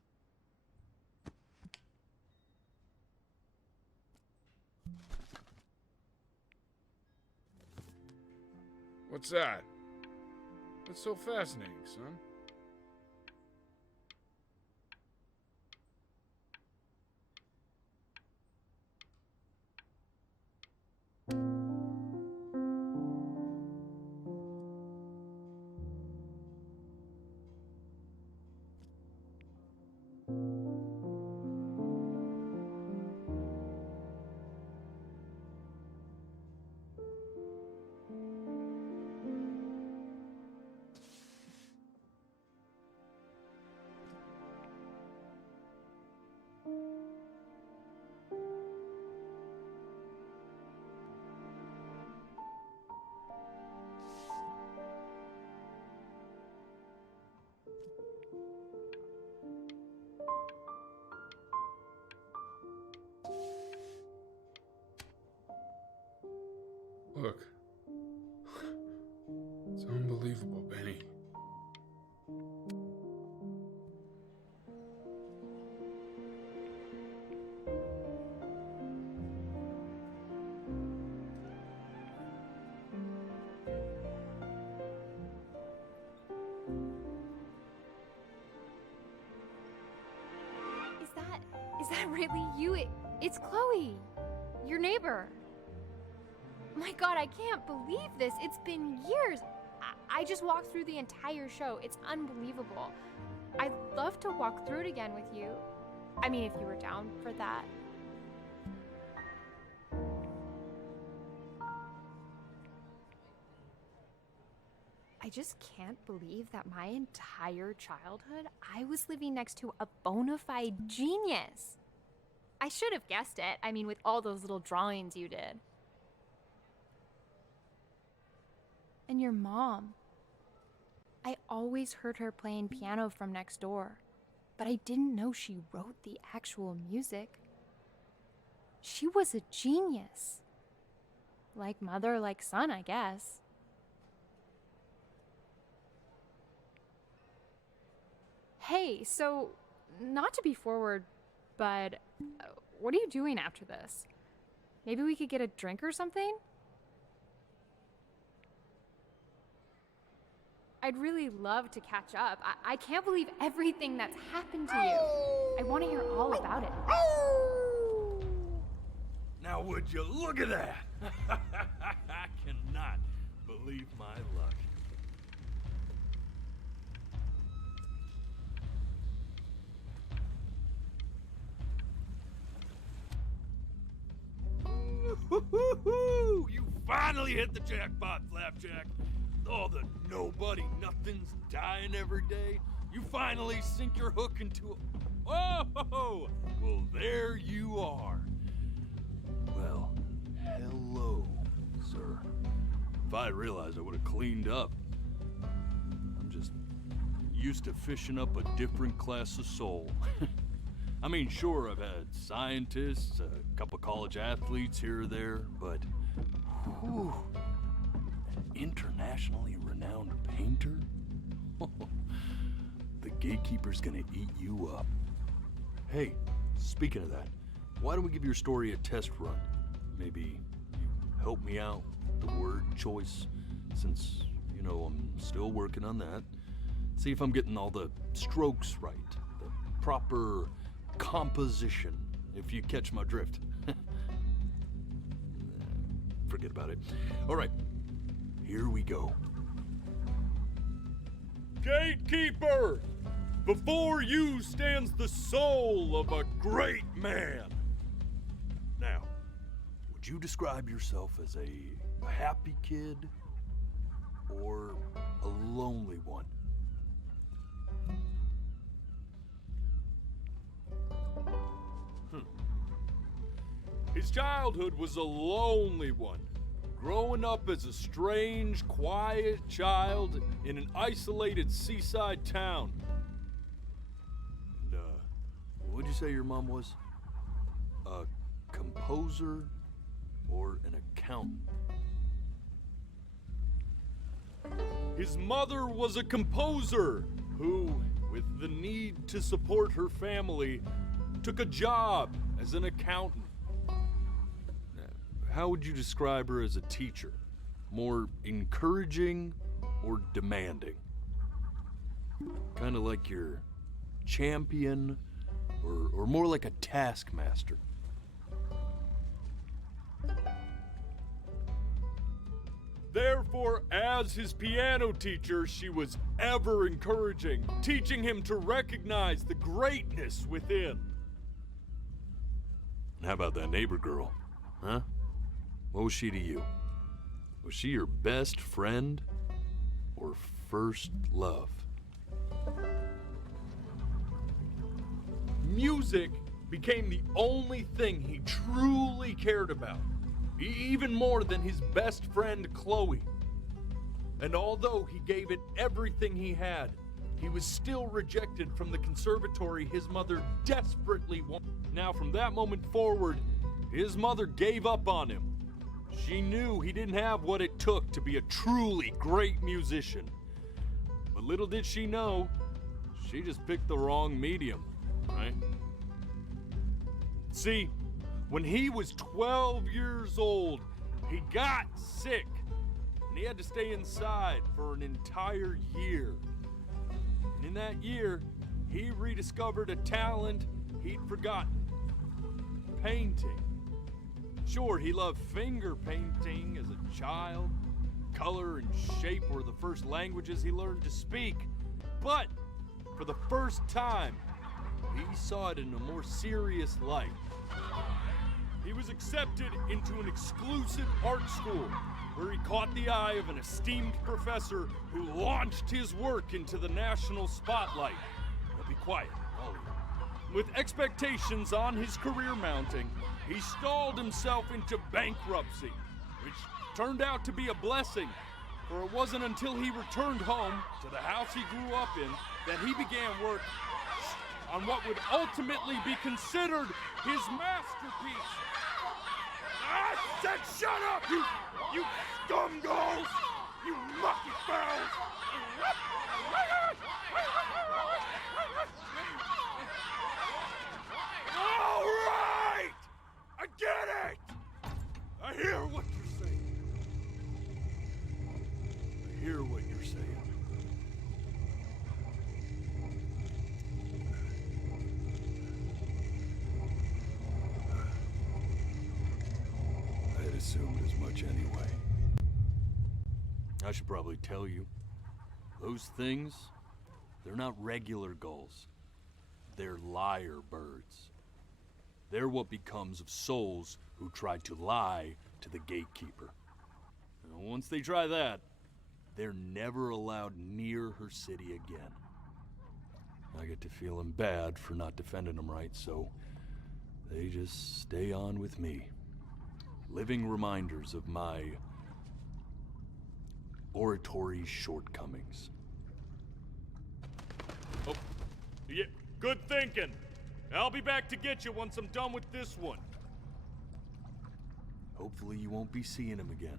What's that? That's so fascinating, son. Look. It's unbelievable, Benny. Is that really you? It's Chloe, your neighbor. My God, I can't believe this. It's been years. I just walked through the entire show. It's unbelievable. I'd love to walk through it again with you. I mean, if you were down for that. I just can't believe that my entire childhood, I was living next to a bona fide genius. I should have guessed it. I mean, with all those little drawings you did. And your mom. I always heard her playing piano from next door, but I didn't know she wrote the actual music. She was a genius. Like mother, like son, I guess. Hey, so, not to be forward, but what are you doing after this? Maybe we could get a drink or something? I'd really love to catch up. I can't believe everything that's happened to you. I want to hear all about it. Now would you look at that? I cannot believe my luck. Woo-hoo-hoo! You finally hit the jackpot, Flapjack. Oh, the nobody nothings dying every day. You finally sink your hook into a... Oh! Well, there you are. Well, hello, sir. If I realized, I would have cleaned up. I'm just used to fishing up a different class of soul. I mean, sure, I've had scientists, a couple college athletes here or there, but whew, an internationally renowned painter? The gatekeeper's gonna eat you up. Hey, speaking of that, why don't we give your story a test run? Maybe you help me out with the word choice, since, you know, I'm still working on that. See if I'm getting all the strokes right, the proper composition, if you catch my drift. Forget about it. All right, here we go. Gatekeeper! Before you stands the soul of a great man. Now, would you describe yourself as a happy kid or a lonely one? His childhood was a lonely one, growing up as a strange, quiet child in an isolated seaside town. And, what'd you say your mom was? A composer or an accountant? His mother was a composer who, with the need to support her family, took a job as an accountant. How would you describe her as a teacher? More encouraging or demanding? Kind of like your champion or more like a taskmaster? Therefore, as his piano teacher, she was ever encouraging, teaching him to recognize the greatness within. How about that neighbor girl, huh? What was she to you? Was she your best friend or first love? Music became the only thing he truly cared about, even more than his best friend Chloe. And although he gave it everything he had, he was still rejected from the conservatory his mother desperately wanted. Now, from that moment forward, his mother gave up on him. She knew he didn't have what it took to be a truly great musician. But little did she know, she just picked the wrong medium, right? See, when he was 12 years old, he got sick, and he had to stay inside for an entire year. And in that year, he rediscovered a talent he'd forgotten: painting. Sure, he loved finger painting as a child. Color and shape were the first languages he learned to speak. But for the first time, he saw it in a more serious light. He was accepted into an exclusive art school where he caught the eye of an esteemed professor who launched his work into the national spotlight. Now be quiet, all of you. With expectations on his career mounting, he stalled himself into bankruptcy, which turned out to be a blessing, for it wasn't until he returned home to the house he grew up in that he began work on what would ultimately be considered his masterpiece. I said shut up, you scumballs! You mucky fowls! All right! I get it! I hear what you're saying. I hear what you're saying. I had assumed as much anyway. I should probably tell you, those things, they're not regular gulls. They're lyre birds. They're what becomes of souls who try to lie to the gatekeeper. And once they try that, they're never allowed near her city again. I get to feeling bad for not defending them right, so they just stay on with me. Living reminders of my oratory shortcomings. Oh, yeah, good thinking. I'll be back to get you once I'm done with this one. Hopefully you won't be seeing him again.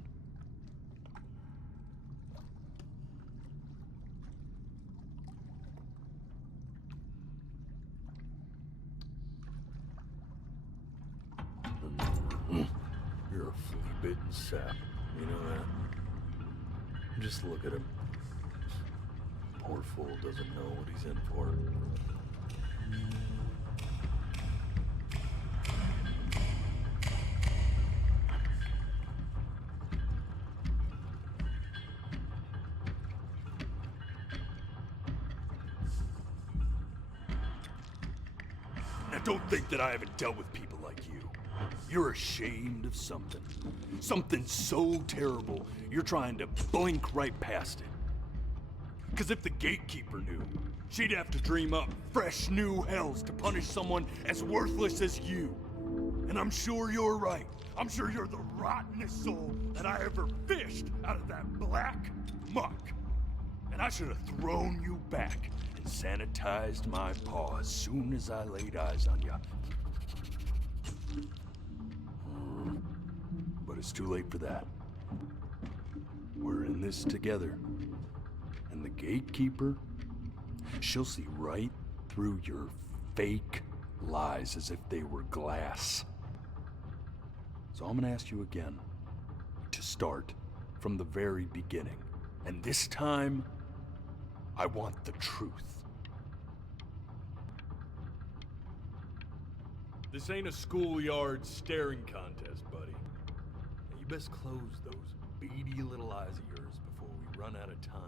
You're a flea-bitten sap, you know that? Just look at him. Poor fool doesn't know what he's in for. Now don't think that I haven't dealt with people like you. You're ashamed of something. Something so terrible, you're trying to blink right past it. Because if the gatekeeper knew, she'd have to dream up fresh new hells to punish someone as worthless as you. And I'm sure you're right. I'm sure you're the rottenest soul that I ever fished out of that black muck. And I should have thrown you back and sanitized my paw as soon as I laid eyes on you. But it's too late for that. We're in this together. And the gatekeeper, she'll see right through your fake lies as if they were glass. So I'm gonna ask you again to start from the very beginning. And this time, I want the truth. This ain't a schoolyard staring contest, buddy. You best close those beady little eyes of yours before we run out of time.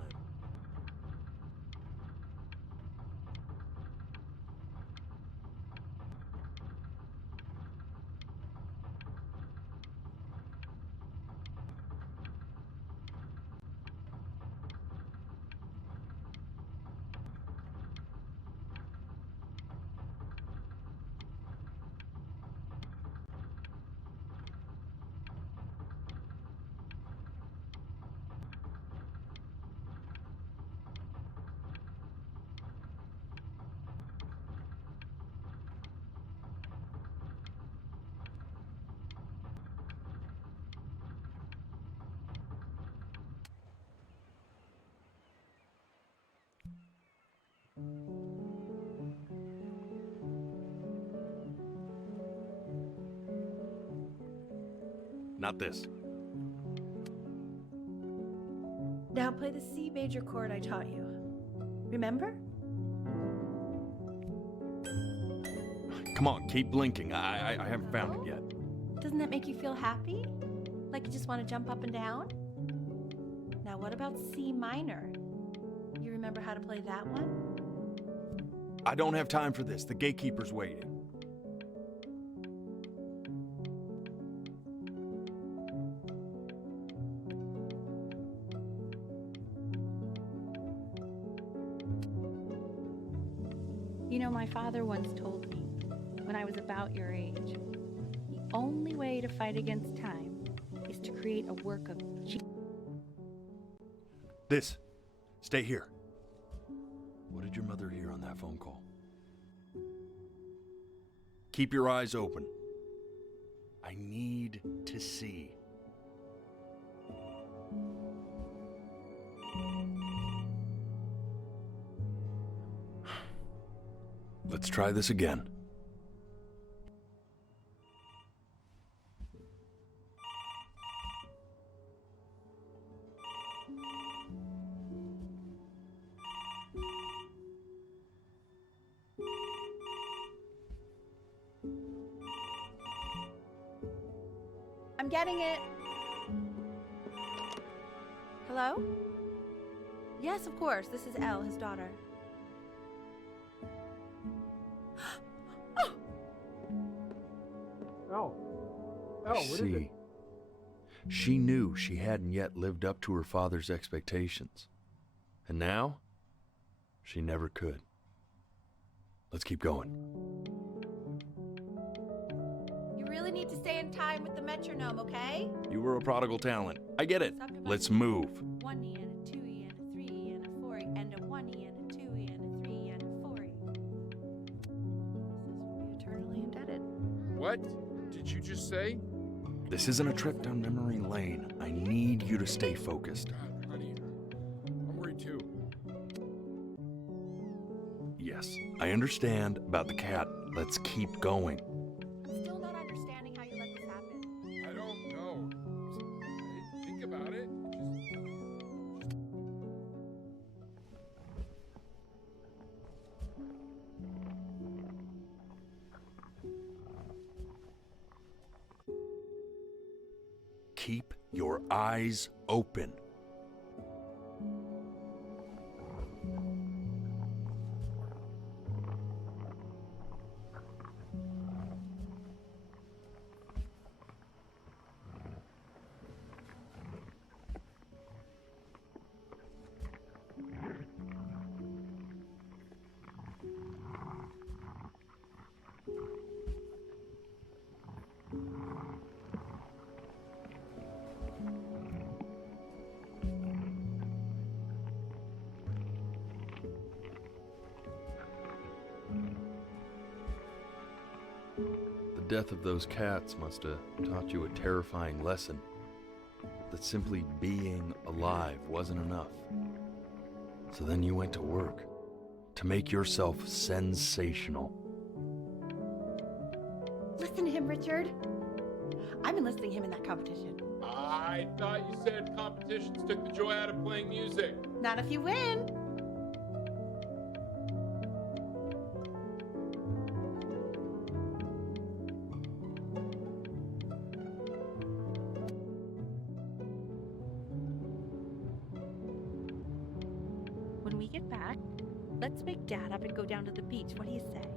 not this. Now play the C major chord I taught you. Remember? Come on, keep blinking. I haven't found it yet. Doesn't that make you feel happy? Like you just want to jump up and down? Now what about C minor? You remember how to play that one? I don't have time for this. The gatekeeper's waiting. You know, my father once told me, when I was about your age, the only way to fight against time is to create a work of This. Stay here. What did your mother hear on that phone call? Keep your eyes open. I need to see. Let's try this again. I'm getting it. Hello? Yes, of course. This is Elle, his daughter. What is it? She knew she hadn't yet lived up to her father's expectations. And now, she never could. Let's keep going. You really need to stay in time with the metronome, okay? You were a prodigal talent. I get it. Let's move. 1 E and a 2 E and a 3 E and a 4 E and a 1 E and a 2 E and a 3 E and a 4 E. This will be eternally indebted. What did you just say? This isn't a trip down memory lane. I need you to stay focused. God, honey, I'm worried too. Yes, I understand about the cat. Let's keep going. I'm still not understanding how you let this happen. I don't know. Think about it. Keep your eyes open. The death of those cats must have taught you a terrifying lesson. That simply being alive wasn't enough. So then you went to work to make yourself sensational. Listen to him, Richard. I'm enlisting him in that competition. I thought you said competitions took the joy out of playing music. Not if you win. When we get back, let's wake Dad up and go down to the beach. What do you say?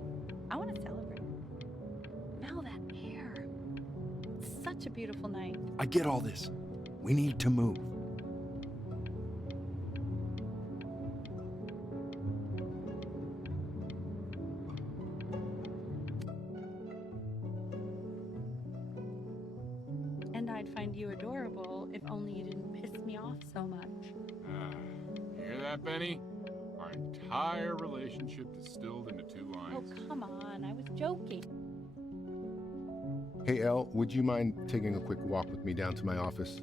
I want to celebrate. Smell that air. It's such a beautiful night. I get all this. We need to move. And I'd find you adorable if only you didn't piss me off so much. Hear that, Benny? Our entire relationship distilled into 2 Oh, lines. come on. I was joking. Hey, Elle, would you mind taking a quick walk with me down to my office?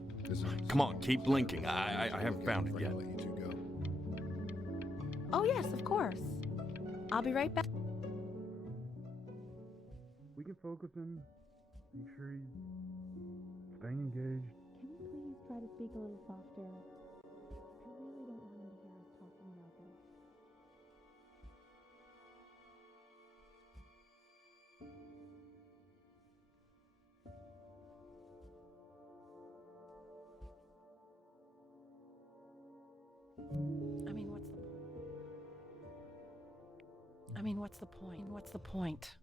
Come on, keep blinking. I haven't found it yet. Oh, yes, of course. I'll be right back. We can focus him. Make sure he's thing engaged? Can we please try to speak a little softer? I really don't want him to hear us talking about this. What's the point? What's the point?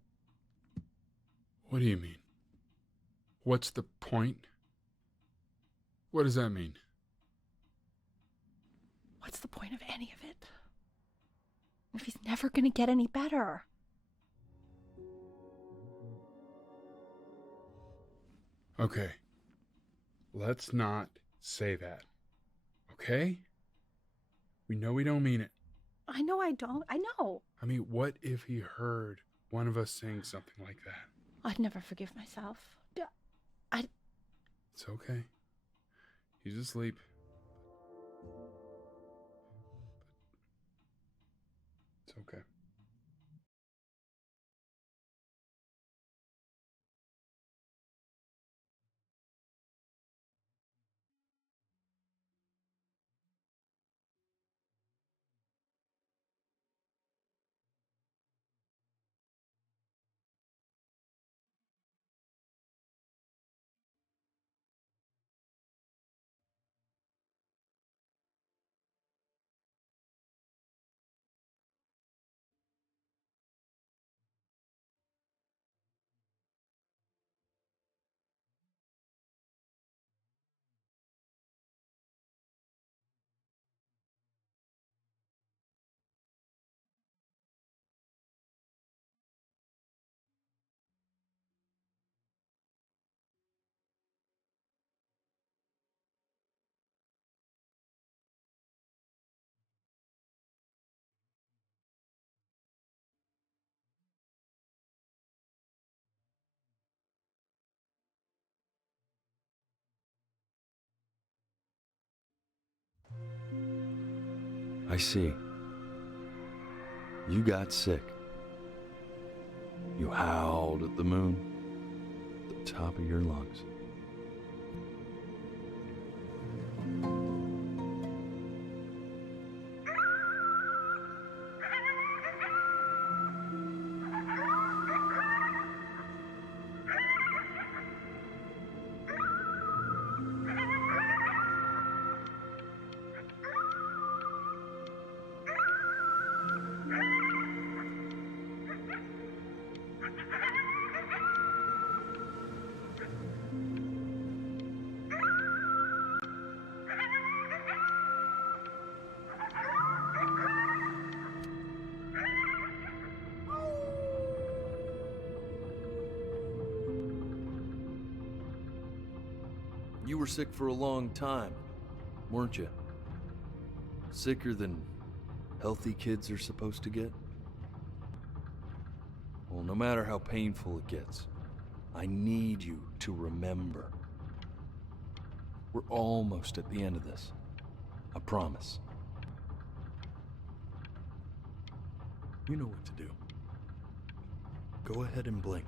What do you mean? What's the point? What does that mean? What's the point of any of it? If he's never gonna get any better. Okay. Let's not say that. Okay? We know we don't mean it. I know I don't. I know. I mean, what if he heard one of us saying something like that? I'd never forgive myself. It's okay. He's asleep. It's okay. I see. You got sick. You howled at the moon at the top of your lungs. You were sick for a long time, weren't you? Sicker than healthy kids are supposed to get? Well, no matter how painful it gets, I need you to remember. We're almost at the end of this. I promise. You know what to do. Go ahead and blink.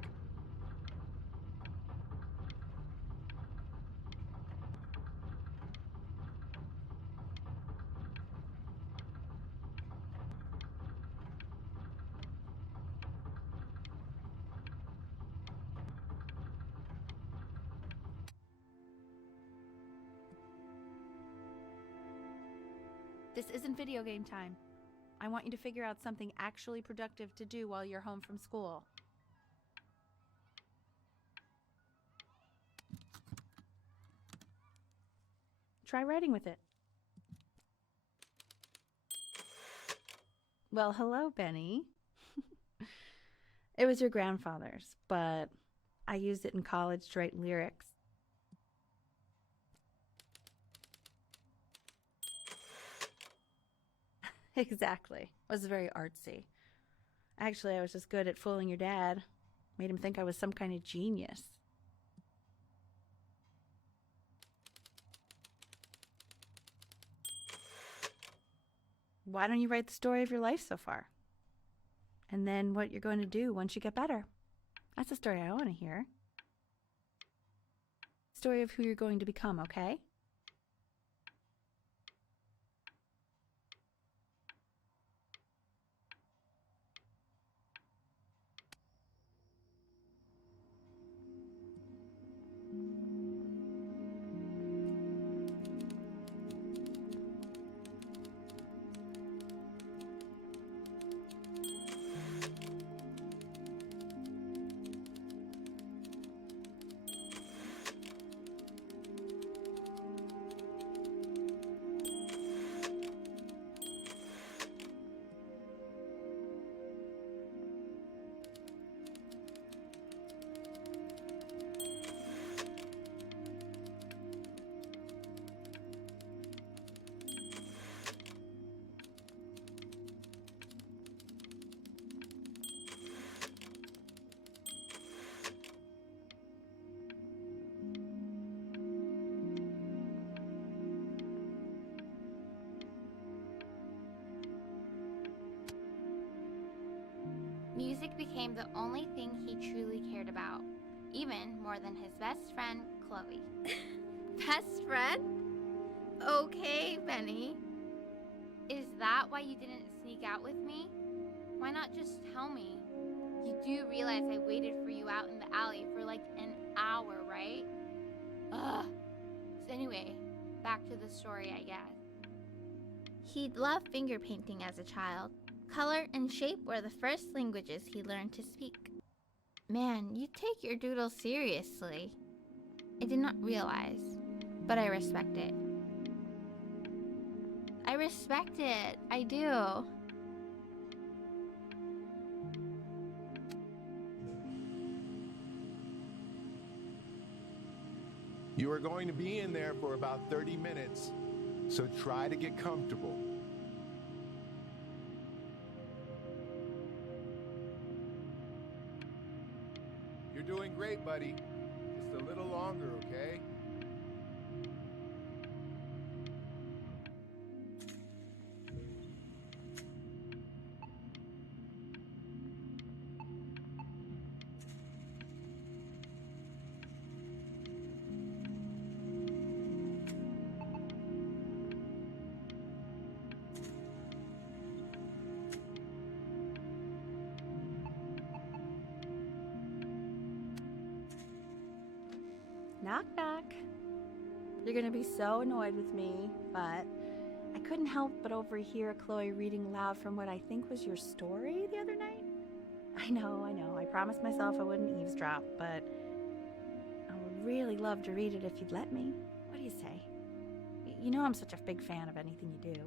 This isn't video game time. I want you to figure out something actually productive to do while you're home from school. Try writing with it. Well, hello, Benny. It was your grandfather's, but I used it in college to write lyrics. Exactly. It was very artsy. Actually, I was just good at fooling your dad. Made him think I was some kind of genius. Why don't you write the story of your life so far? And then what you're going to do once you get better. That's the story I want to hear. story of who you're going to become, okay? Music became the only thing he truly cared about, even more than his best friend, Chloe. Best friend? Okay, Benny. Is that why you didn't sneak out with me? Why not just tell me? You do realize I waited for you out in the alley for like an hour, right? Ugh. So anyway, back to the story, I guess. He'd loved finger painting as a child. Color and shape were the first languages he learned to speak. Man, you take your doodle seriously. I did not realize, but I respect it. I respect it. I do. You are going to be in there for about 30 minutes, so try to get comfortable. You're doing great, buddy. Just a little longer, okay? Knock, knock. You're gonna be so annoyed with me, but I couldn't help but overhear Chloe reading loud from what I think was your story the other night. I know. I promised myself I wouldn't eavesdrop, but I would really love to read it if you'd let me. What do you say? You know I'm such a big fan of anything you do.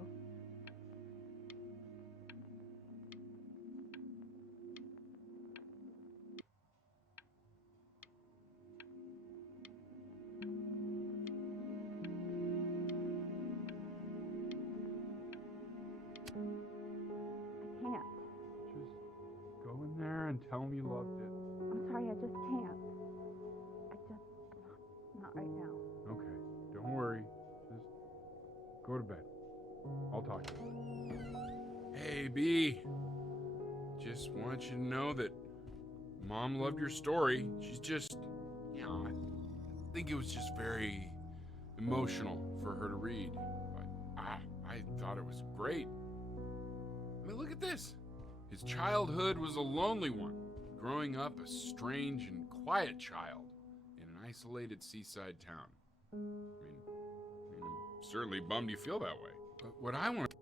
I can't. Just go in there and tell me you loved it. I'm sorry, I just can't. Not right now. Okay, don't worry. Just go to bed. I'll talk to you. Hey, B. Just want you to know that Mom loved your story. She's just, I think it was just very emotional for her to read. But I thought it was great. I mean, look at this. His childhood was a lonely one, growing up a strange and quiet child in an isolated seaside town. I mean, I'm certainly bummed you feel that way. But what I want...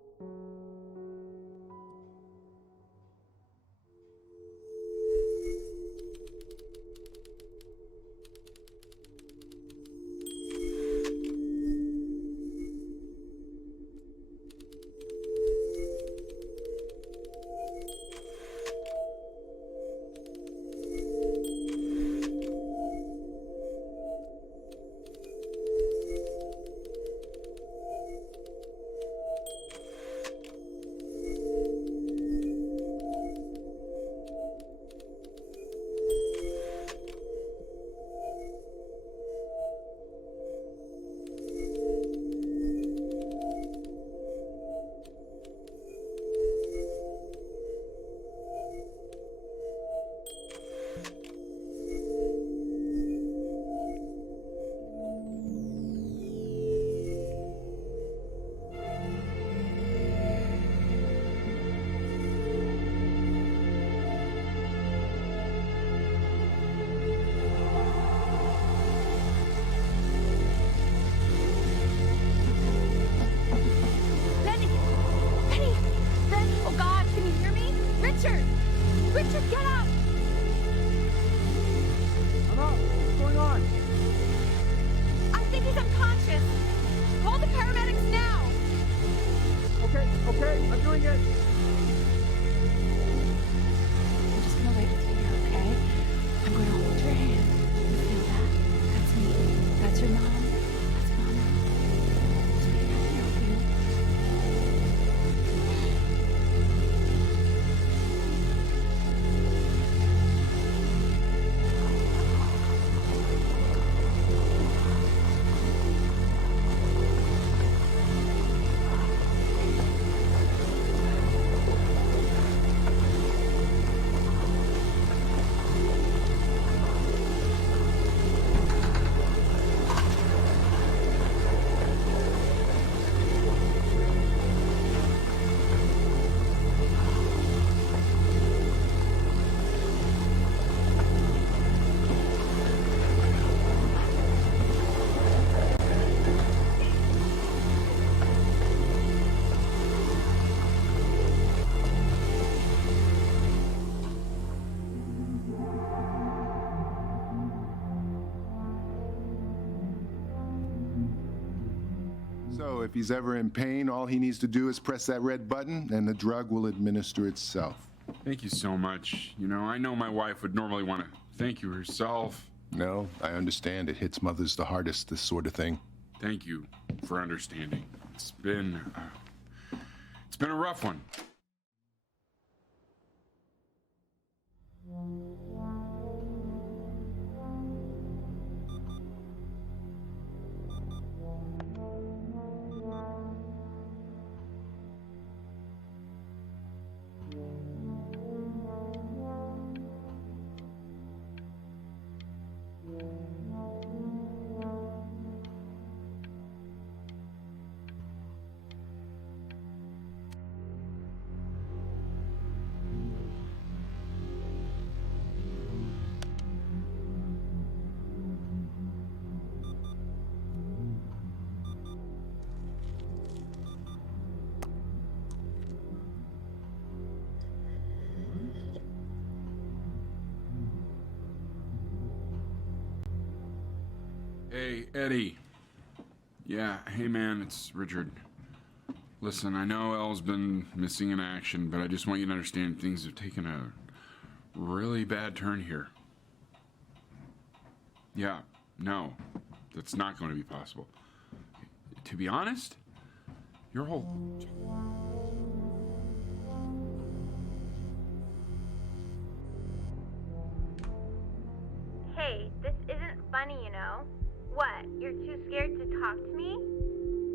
So if he's ever in pain, all he needs to do is press that red button and the drug will administer itself. Thank you so much. You know, I know my wife would normally want to thank you herself. No, I understand. It hits mothers the hardest, this sort of thing. Thank you for understanding. It's been a rough one. Hey, Eddie. Yeah, hey man, it's Richard. Listen, I know Elle's been missing in action, but I just want you to understand things have taken a really bad turn here. Yeah, no, that's not going to be possible. To be honest, your whole... Hey, this isn't funny, you know? What, you're too scared to talk to me?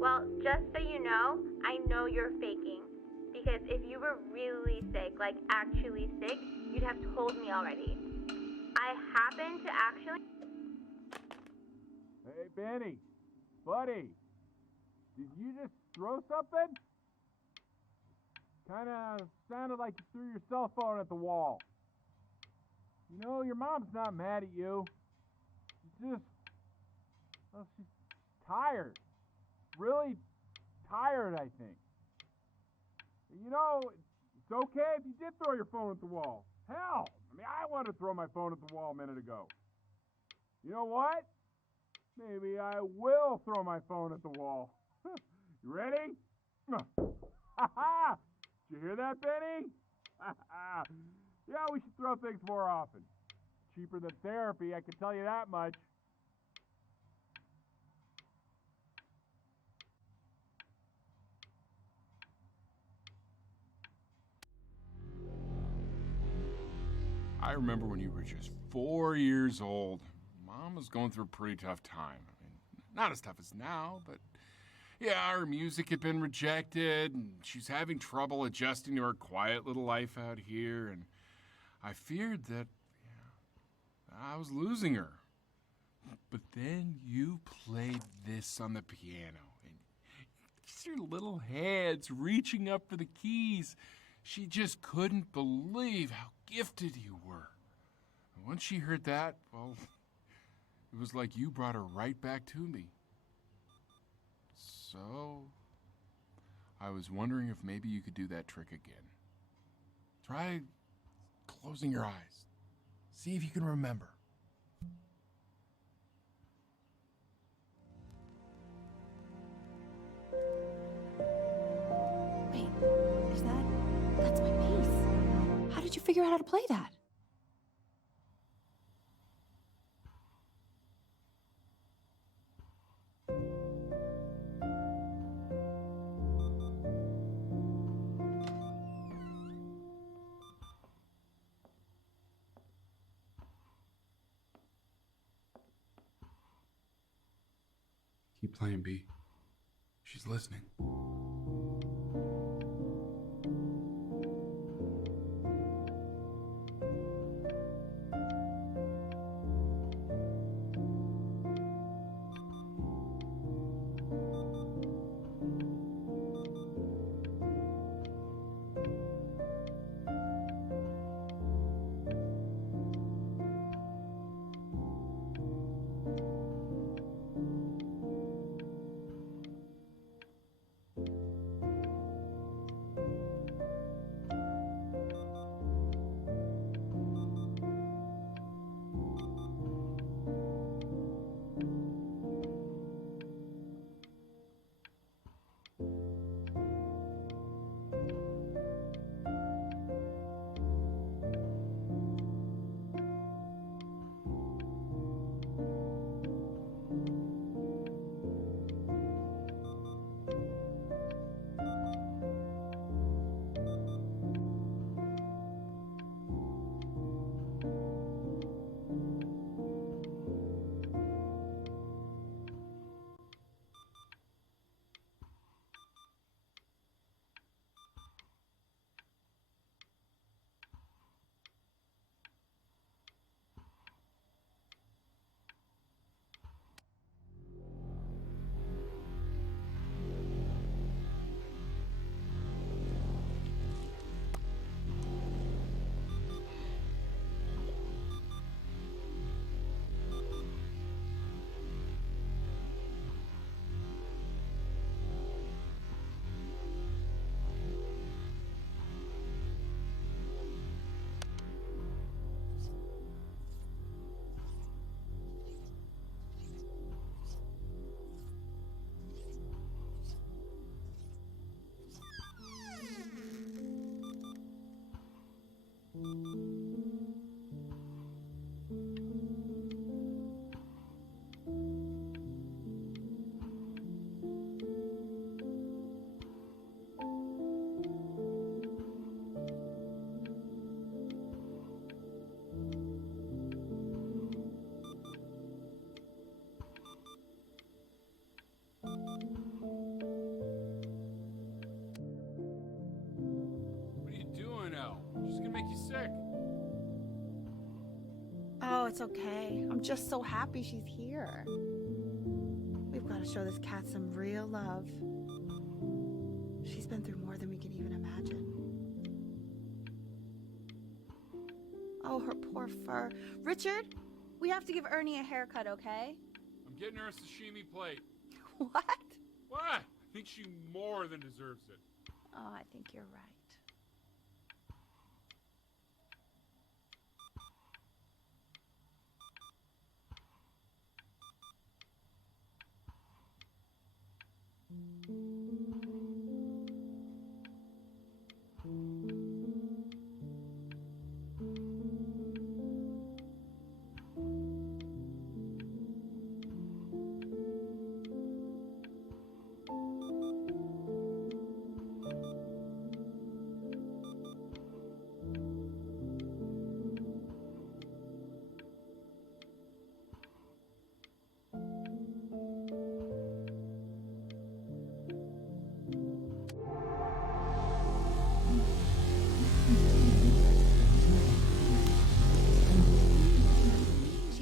Well, just so you know, I know you're faking. Because if you were really sick, like actually sick, you'd have told me already. I happen to actually... Hey, Benny. Buddy. Did you just throw something? Kinda sounded like you threw your cell phone at the wall. You know, your mom's not mad at you. She's just... well, she's tired. Really tired, I think. You know, it's okay if you did throw your phone at the wall. Hell, I mean, I wanted to throw my phone at the wall a minute ago. You know what? Maybe I will throw my phone at the wall. You ready? Ha-ha! Did you hear that, Benny? Yeah, we should throw things more often. Cheaper than therapy, I can tell you that much. I remember when you were just 4 years old. Mom was going through a pretty tough time. I mean, not as tough as now, but yeah, her music had been rejected, and she's having trouble adjusting to her quiet little life out here, and I feared that I was losing her. But then you played this on the piano, and just your little hands reaching up for the keys. She just couldn't believe how gifted you were. And once she heard that, well, it was like you brought her right back to me. So, I was wondering if maybe you could do that trick again. Try closing your eyes. See if you can remember. Wait, is that... that's my bass. How did you figure out how to play that? Keep playing, B. She's listening. it's okay. I'm just so happy she's here. We've got to show this cat some real love. She's been through more than we can even imagine. Oh, her poor fur. Richard, we have to give Ernie a haircut, okay? I'm getting her a sashimi plate. What? What? I think she more than deserves it. Oh, I think you're right.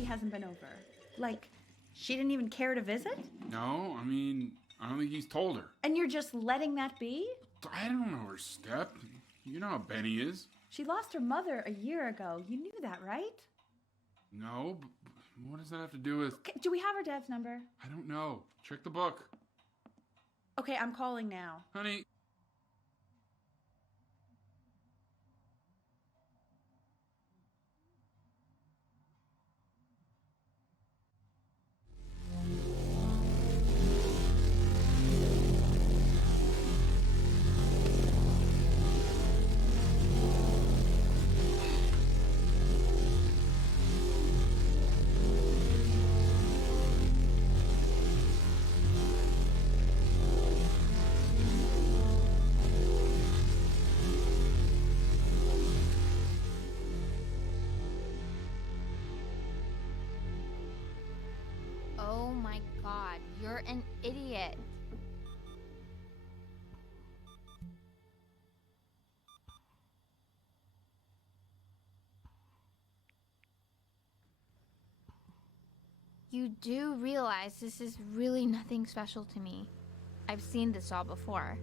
Hasn't been over. Like, she didn't even care to visit? No, I mean, I don't think he's told her. And you're just letting that be? I don't know her step. You know how Benny is. She lost her mother a year ago. You knew that, right? No, but what does that have to do with... Okay, do we have her dad's number? I don't know. Check the book. Okay, I'm calling now. Honey. Oh my god, you're an idiot. You do realize this is really nothing special to me. I've seen this all before.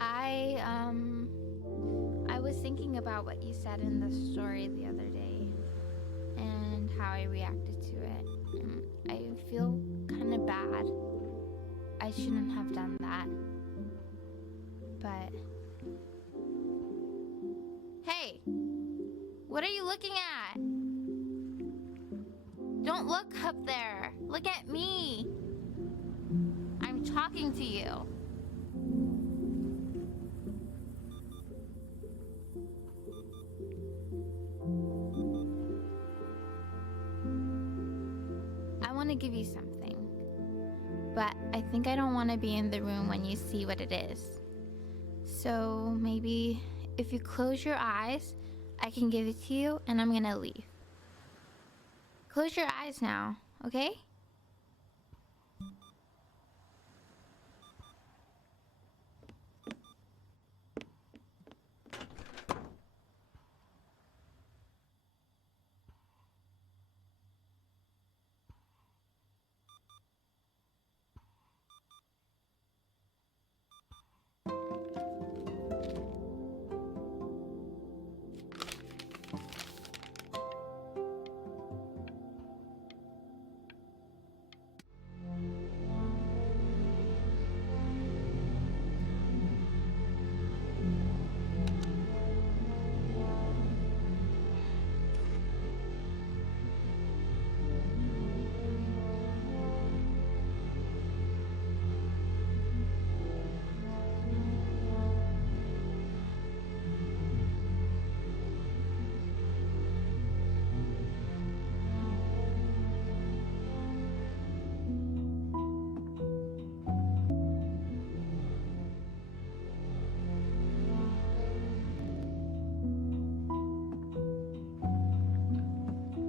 I was thinking about what you said in the story the other day and how I reacted to it. I feel kind of bad. I shouldn't have done that. But... Hey! What are you looking at? Don't look up there. Look at me. I'm talking to you. I want to give you something, but I think I don't want to be in the room when you see what it is. So maybe if you close your eyes, I can give it to you and I'm gonna leave. Close your eyes now, okay?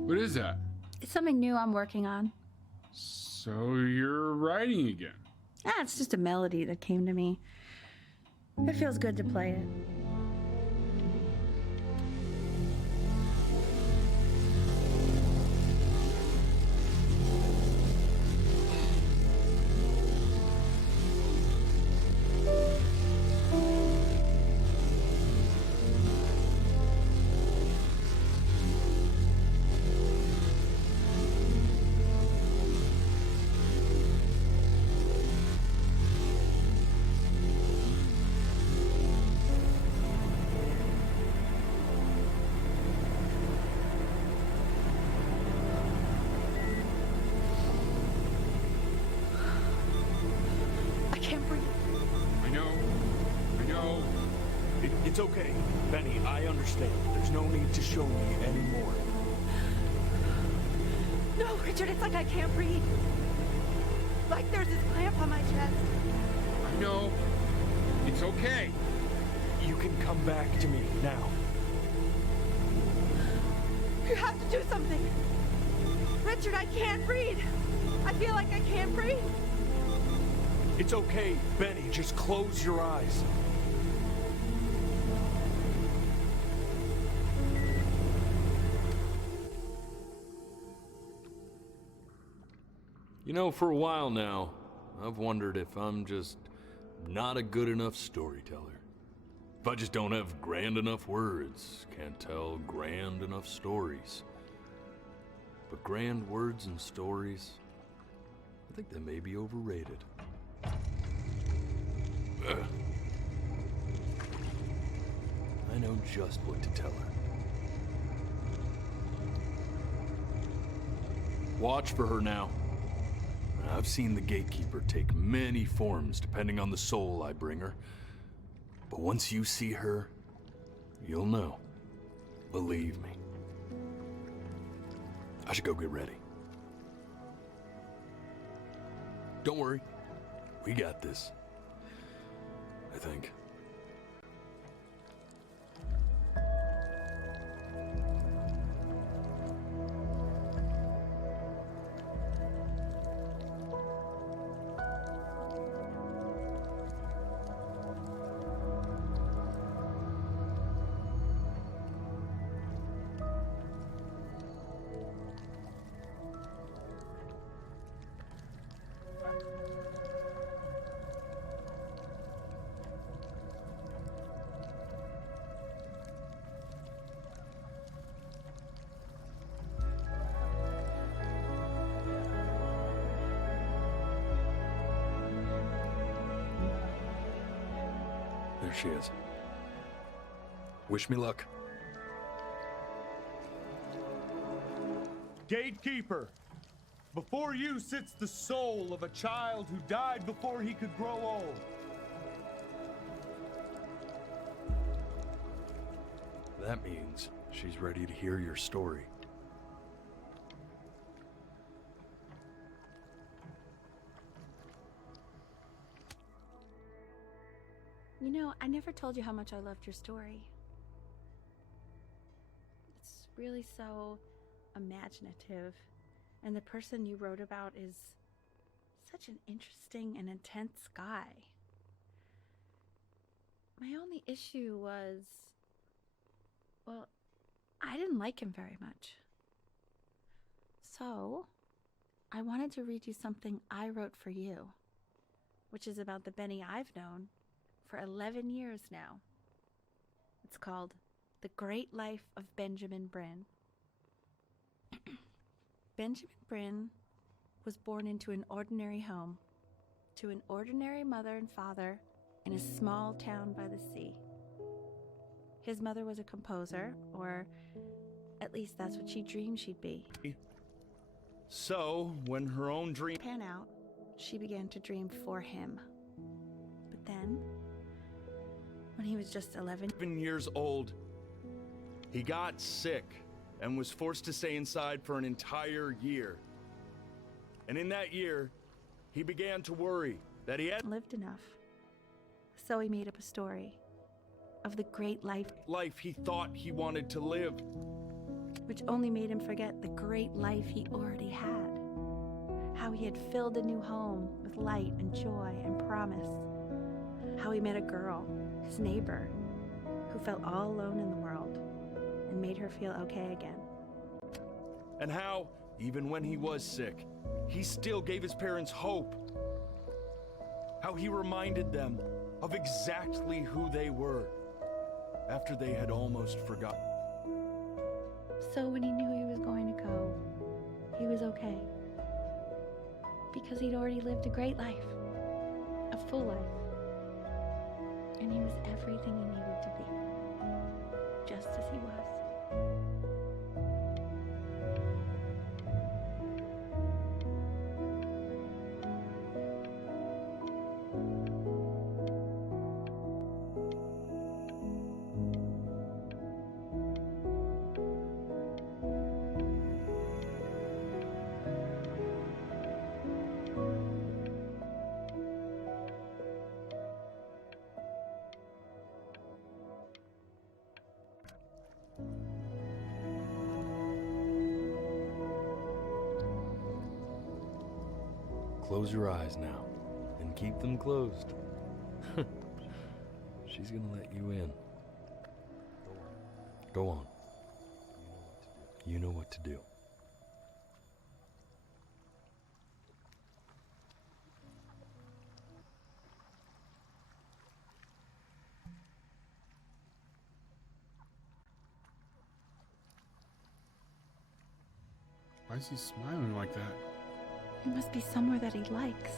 What is that? It's something new I'm working on. So you're writing again? Ah, it's just a melody that came to me. It feels good to play it. It's okay, Benny, I understand. There's no need to show me anymore. No, Richard, it's like I can't breathe. Like there's this clamp on my chest. I know. It's okay. You can come back to me now. You have to do something. Richard, I can't breathe. I feel like I can't breathe. It's okay, Benny, just close your eyes. You know, for a while now, I've wondered if I'm just not a good enough storyteller. If I just don't have grand enough words, can't tell grand enough stories. But grand words and stories, I think they may be overrated. Ugh. I know just what to tell her. Watch for her now. I've seen the gatekeeper take many forms depending on the soul I bring her. But once you see her, you'll know. Believe me. I should go get ready. Don't worry. We got this. I think. There she is. Wish me luck. Gatekeeper, before you sits the soul of a child who died before he could grow old. That means she's ready to hear your story. You know, I never told you how much I loved your story. It's really so imaginative, and the person you wrote about is such an interesting and intense guy. My only issue was, well, I didn't like him very much. So, I wanted to read you something I wrote for you, which is about the Benny I've known for 11 years now. It's called The Great Life of Benjamin Bryn. Benjamin Bryn was born into an ordinary home, to an ordinary mother and father in a small town by the sea. His mother was a composer, or at least that's what she dreamed she'd be. So, when her own dream pan out, she began to dream for him. But then, when he was just 11 years old, he got sick and was forced to stay inside for an entire year. And in that year, he began to worry that he hadn't lived enough. So he made up a story of the great life he thought he wanted to live, which only made him forget the great life he already had. How he had filled a new home with light and joy and promise. How he met a girl, his neighbor, who felt all alone in the world and made her feel okay again. and how, even when he was sick, he still gave his parents hope. How he reminded them of exactly who they were after they had almost forgotten. So when he knew he was going to go, he was okay. Because he'd already lived a great life, a full life. And he was everything he needed to be, just as he was. Close your eyes now, and keep them closed. She's gonna let you in. Go on. You know what to do. Why is he smiling like that? It must be somewhere that he likes.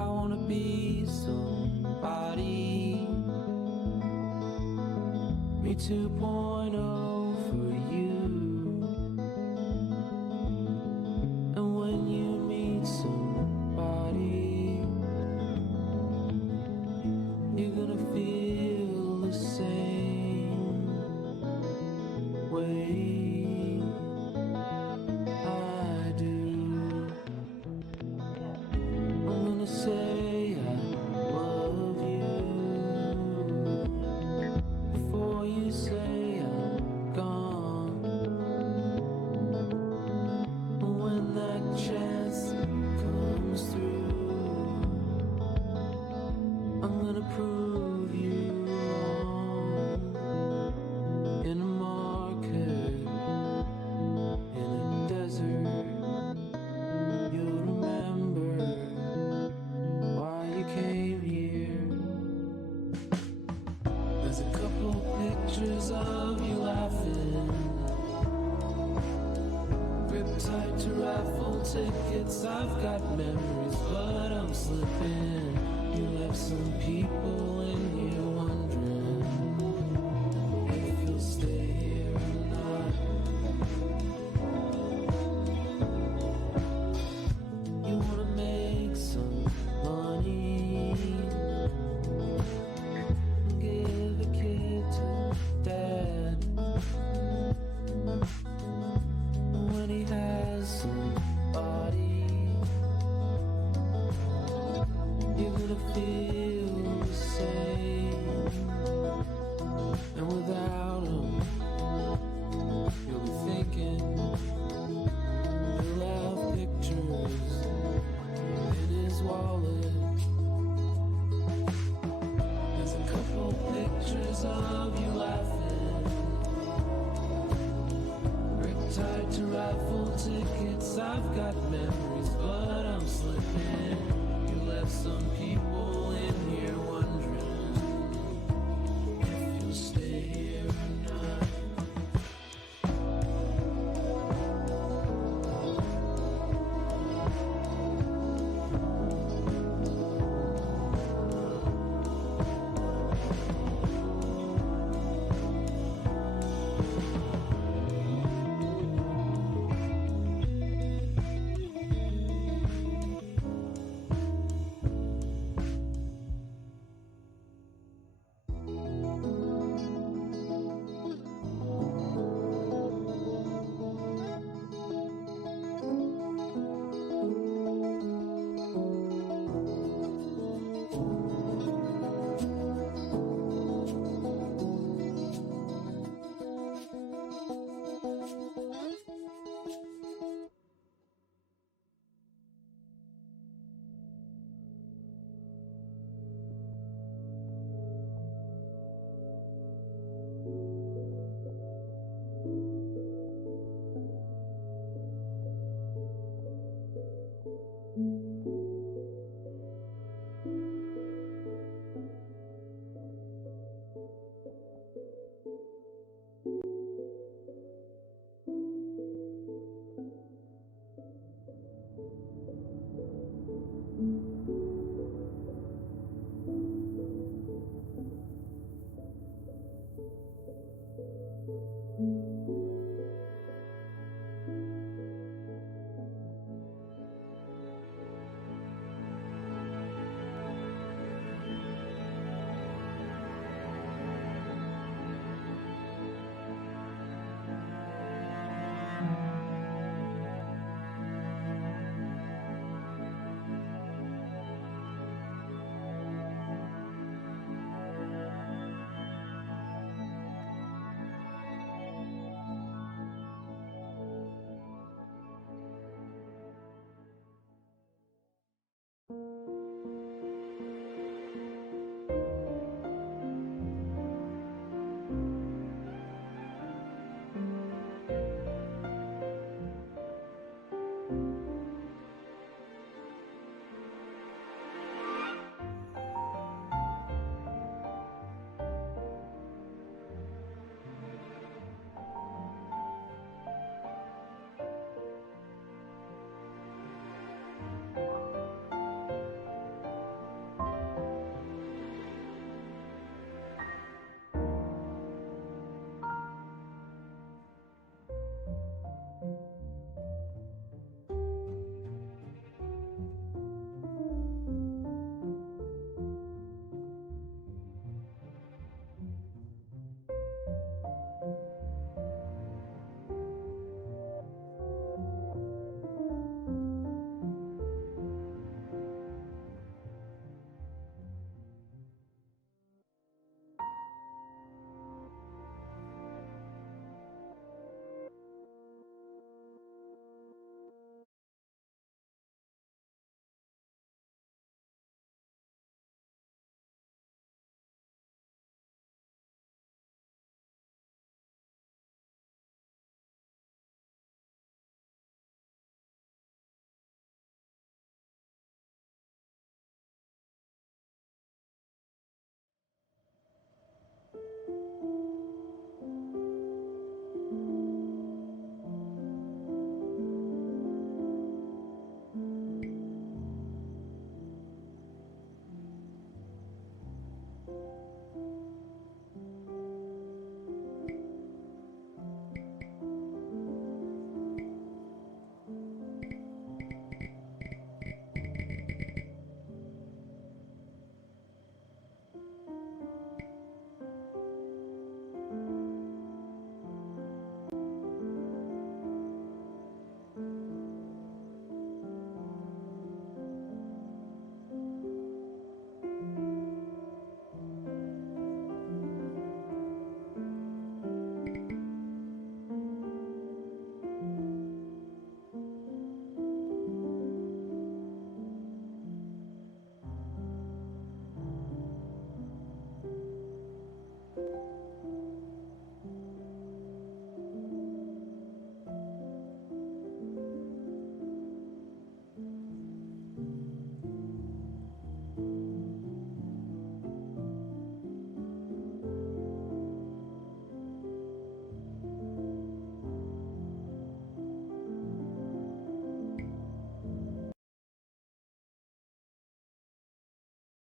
I wanna be somebody. Me 2.0 for you. And when you meet somebody, you're gonna feel the same way I do. I'm gonna say I love you before you say I'm gone. And when that chance comes through, I'm gonna prove you wrong. In a market, in a desert, you'll remember why you came here. There's a couple pictures of you laughing, grip tight to raffle tickets. I've got memories, but I'm slipping. You left some people in here wondering if you'll stay here or not. You wanna make some money, give a kid to dad. When he has somebody, you're gonna feel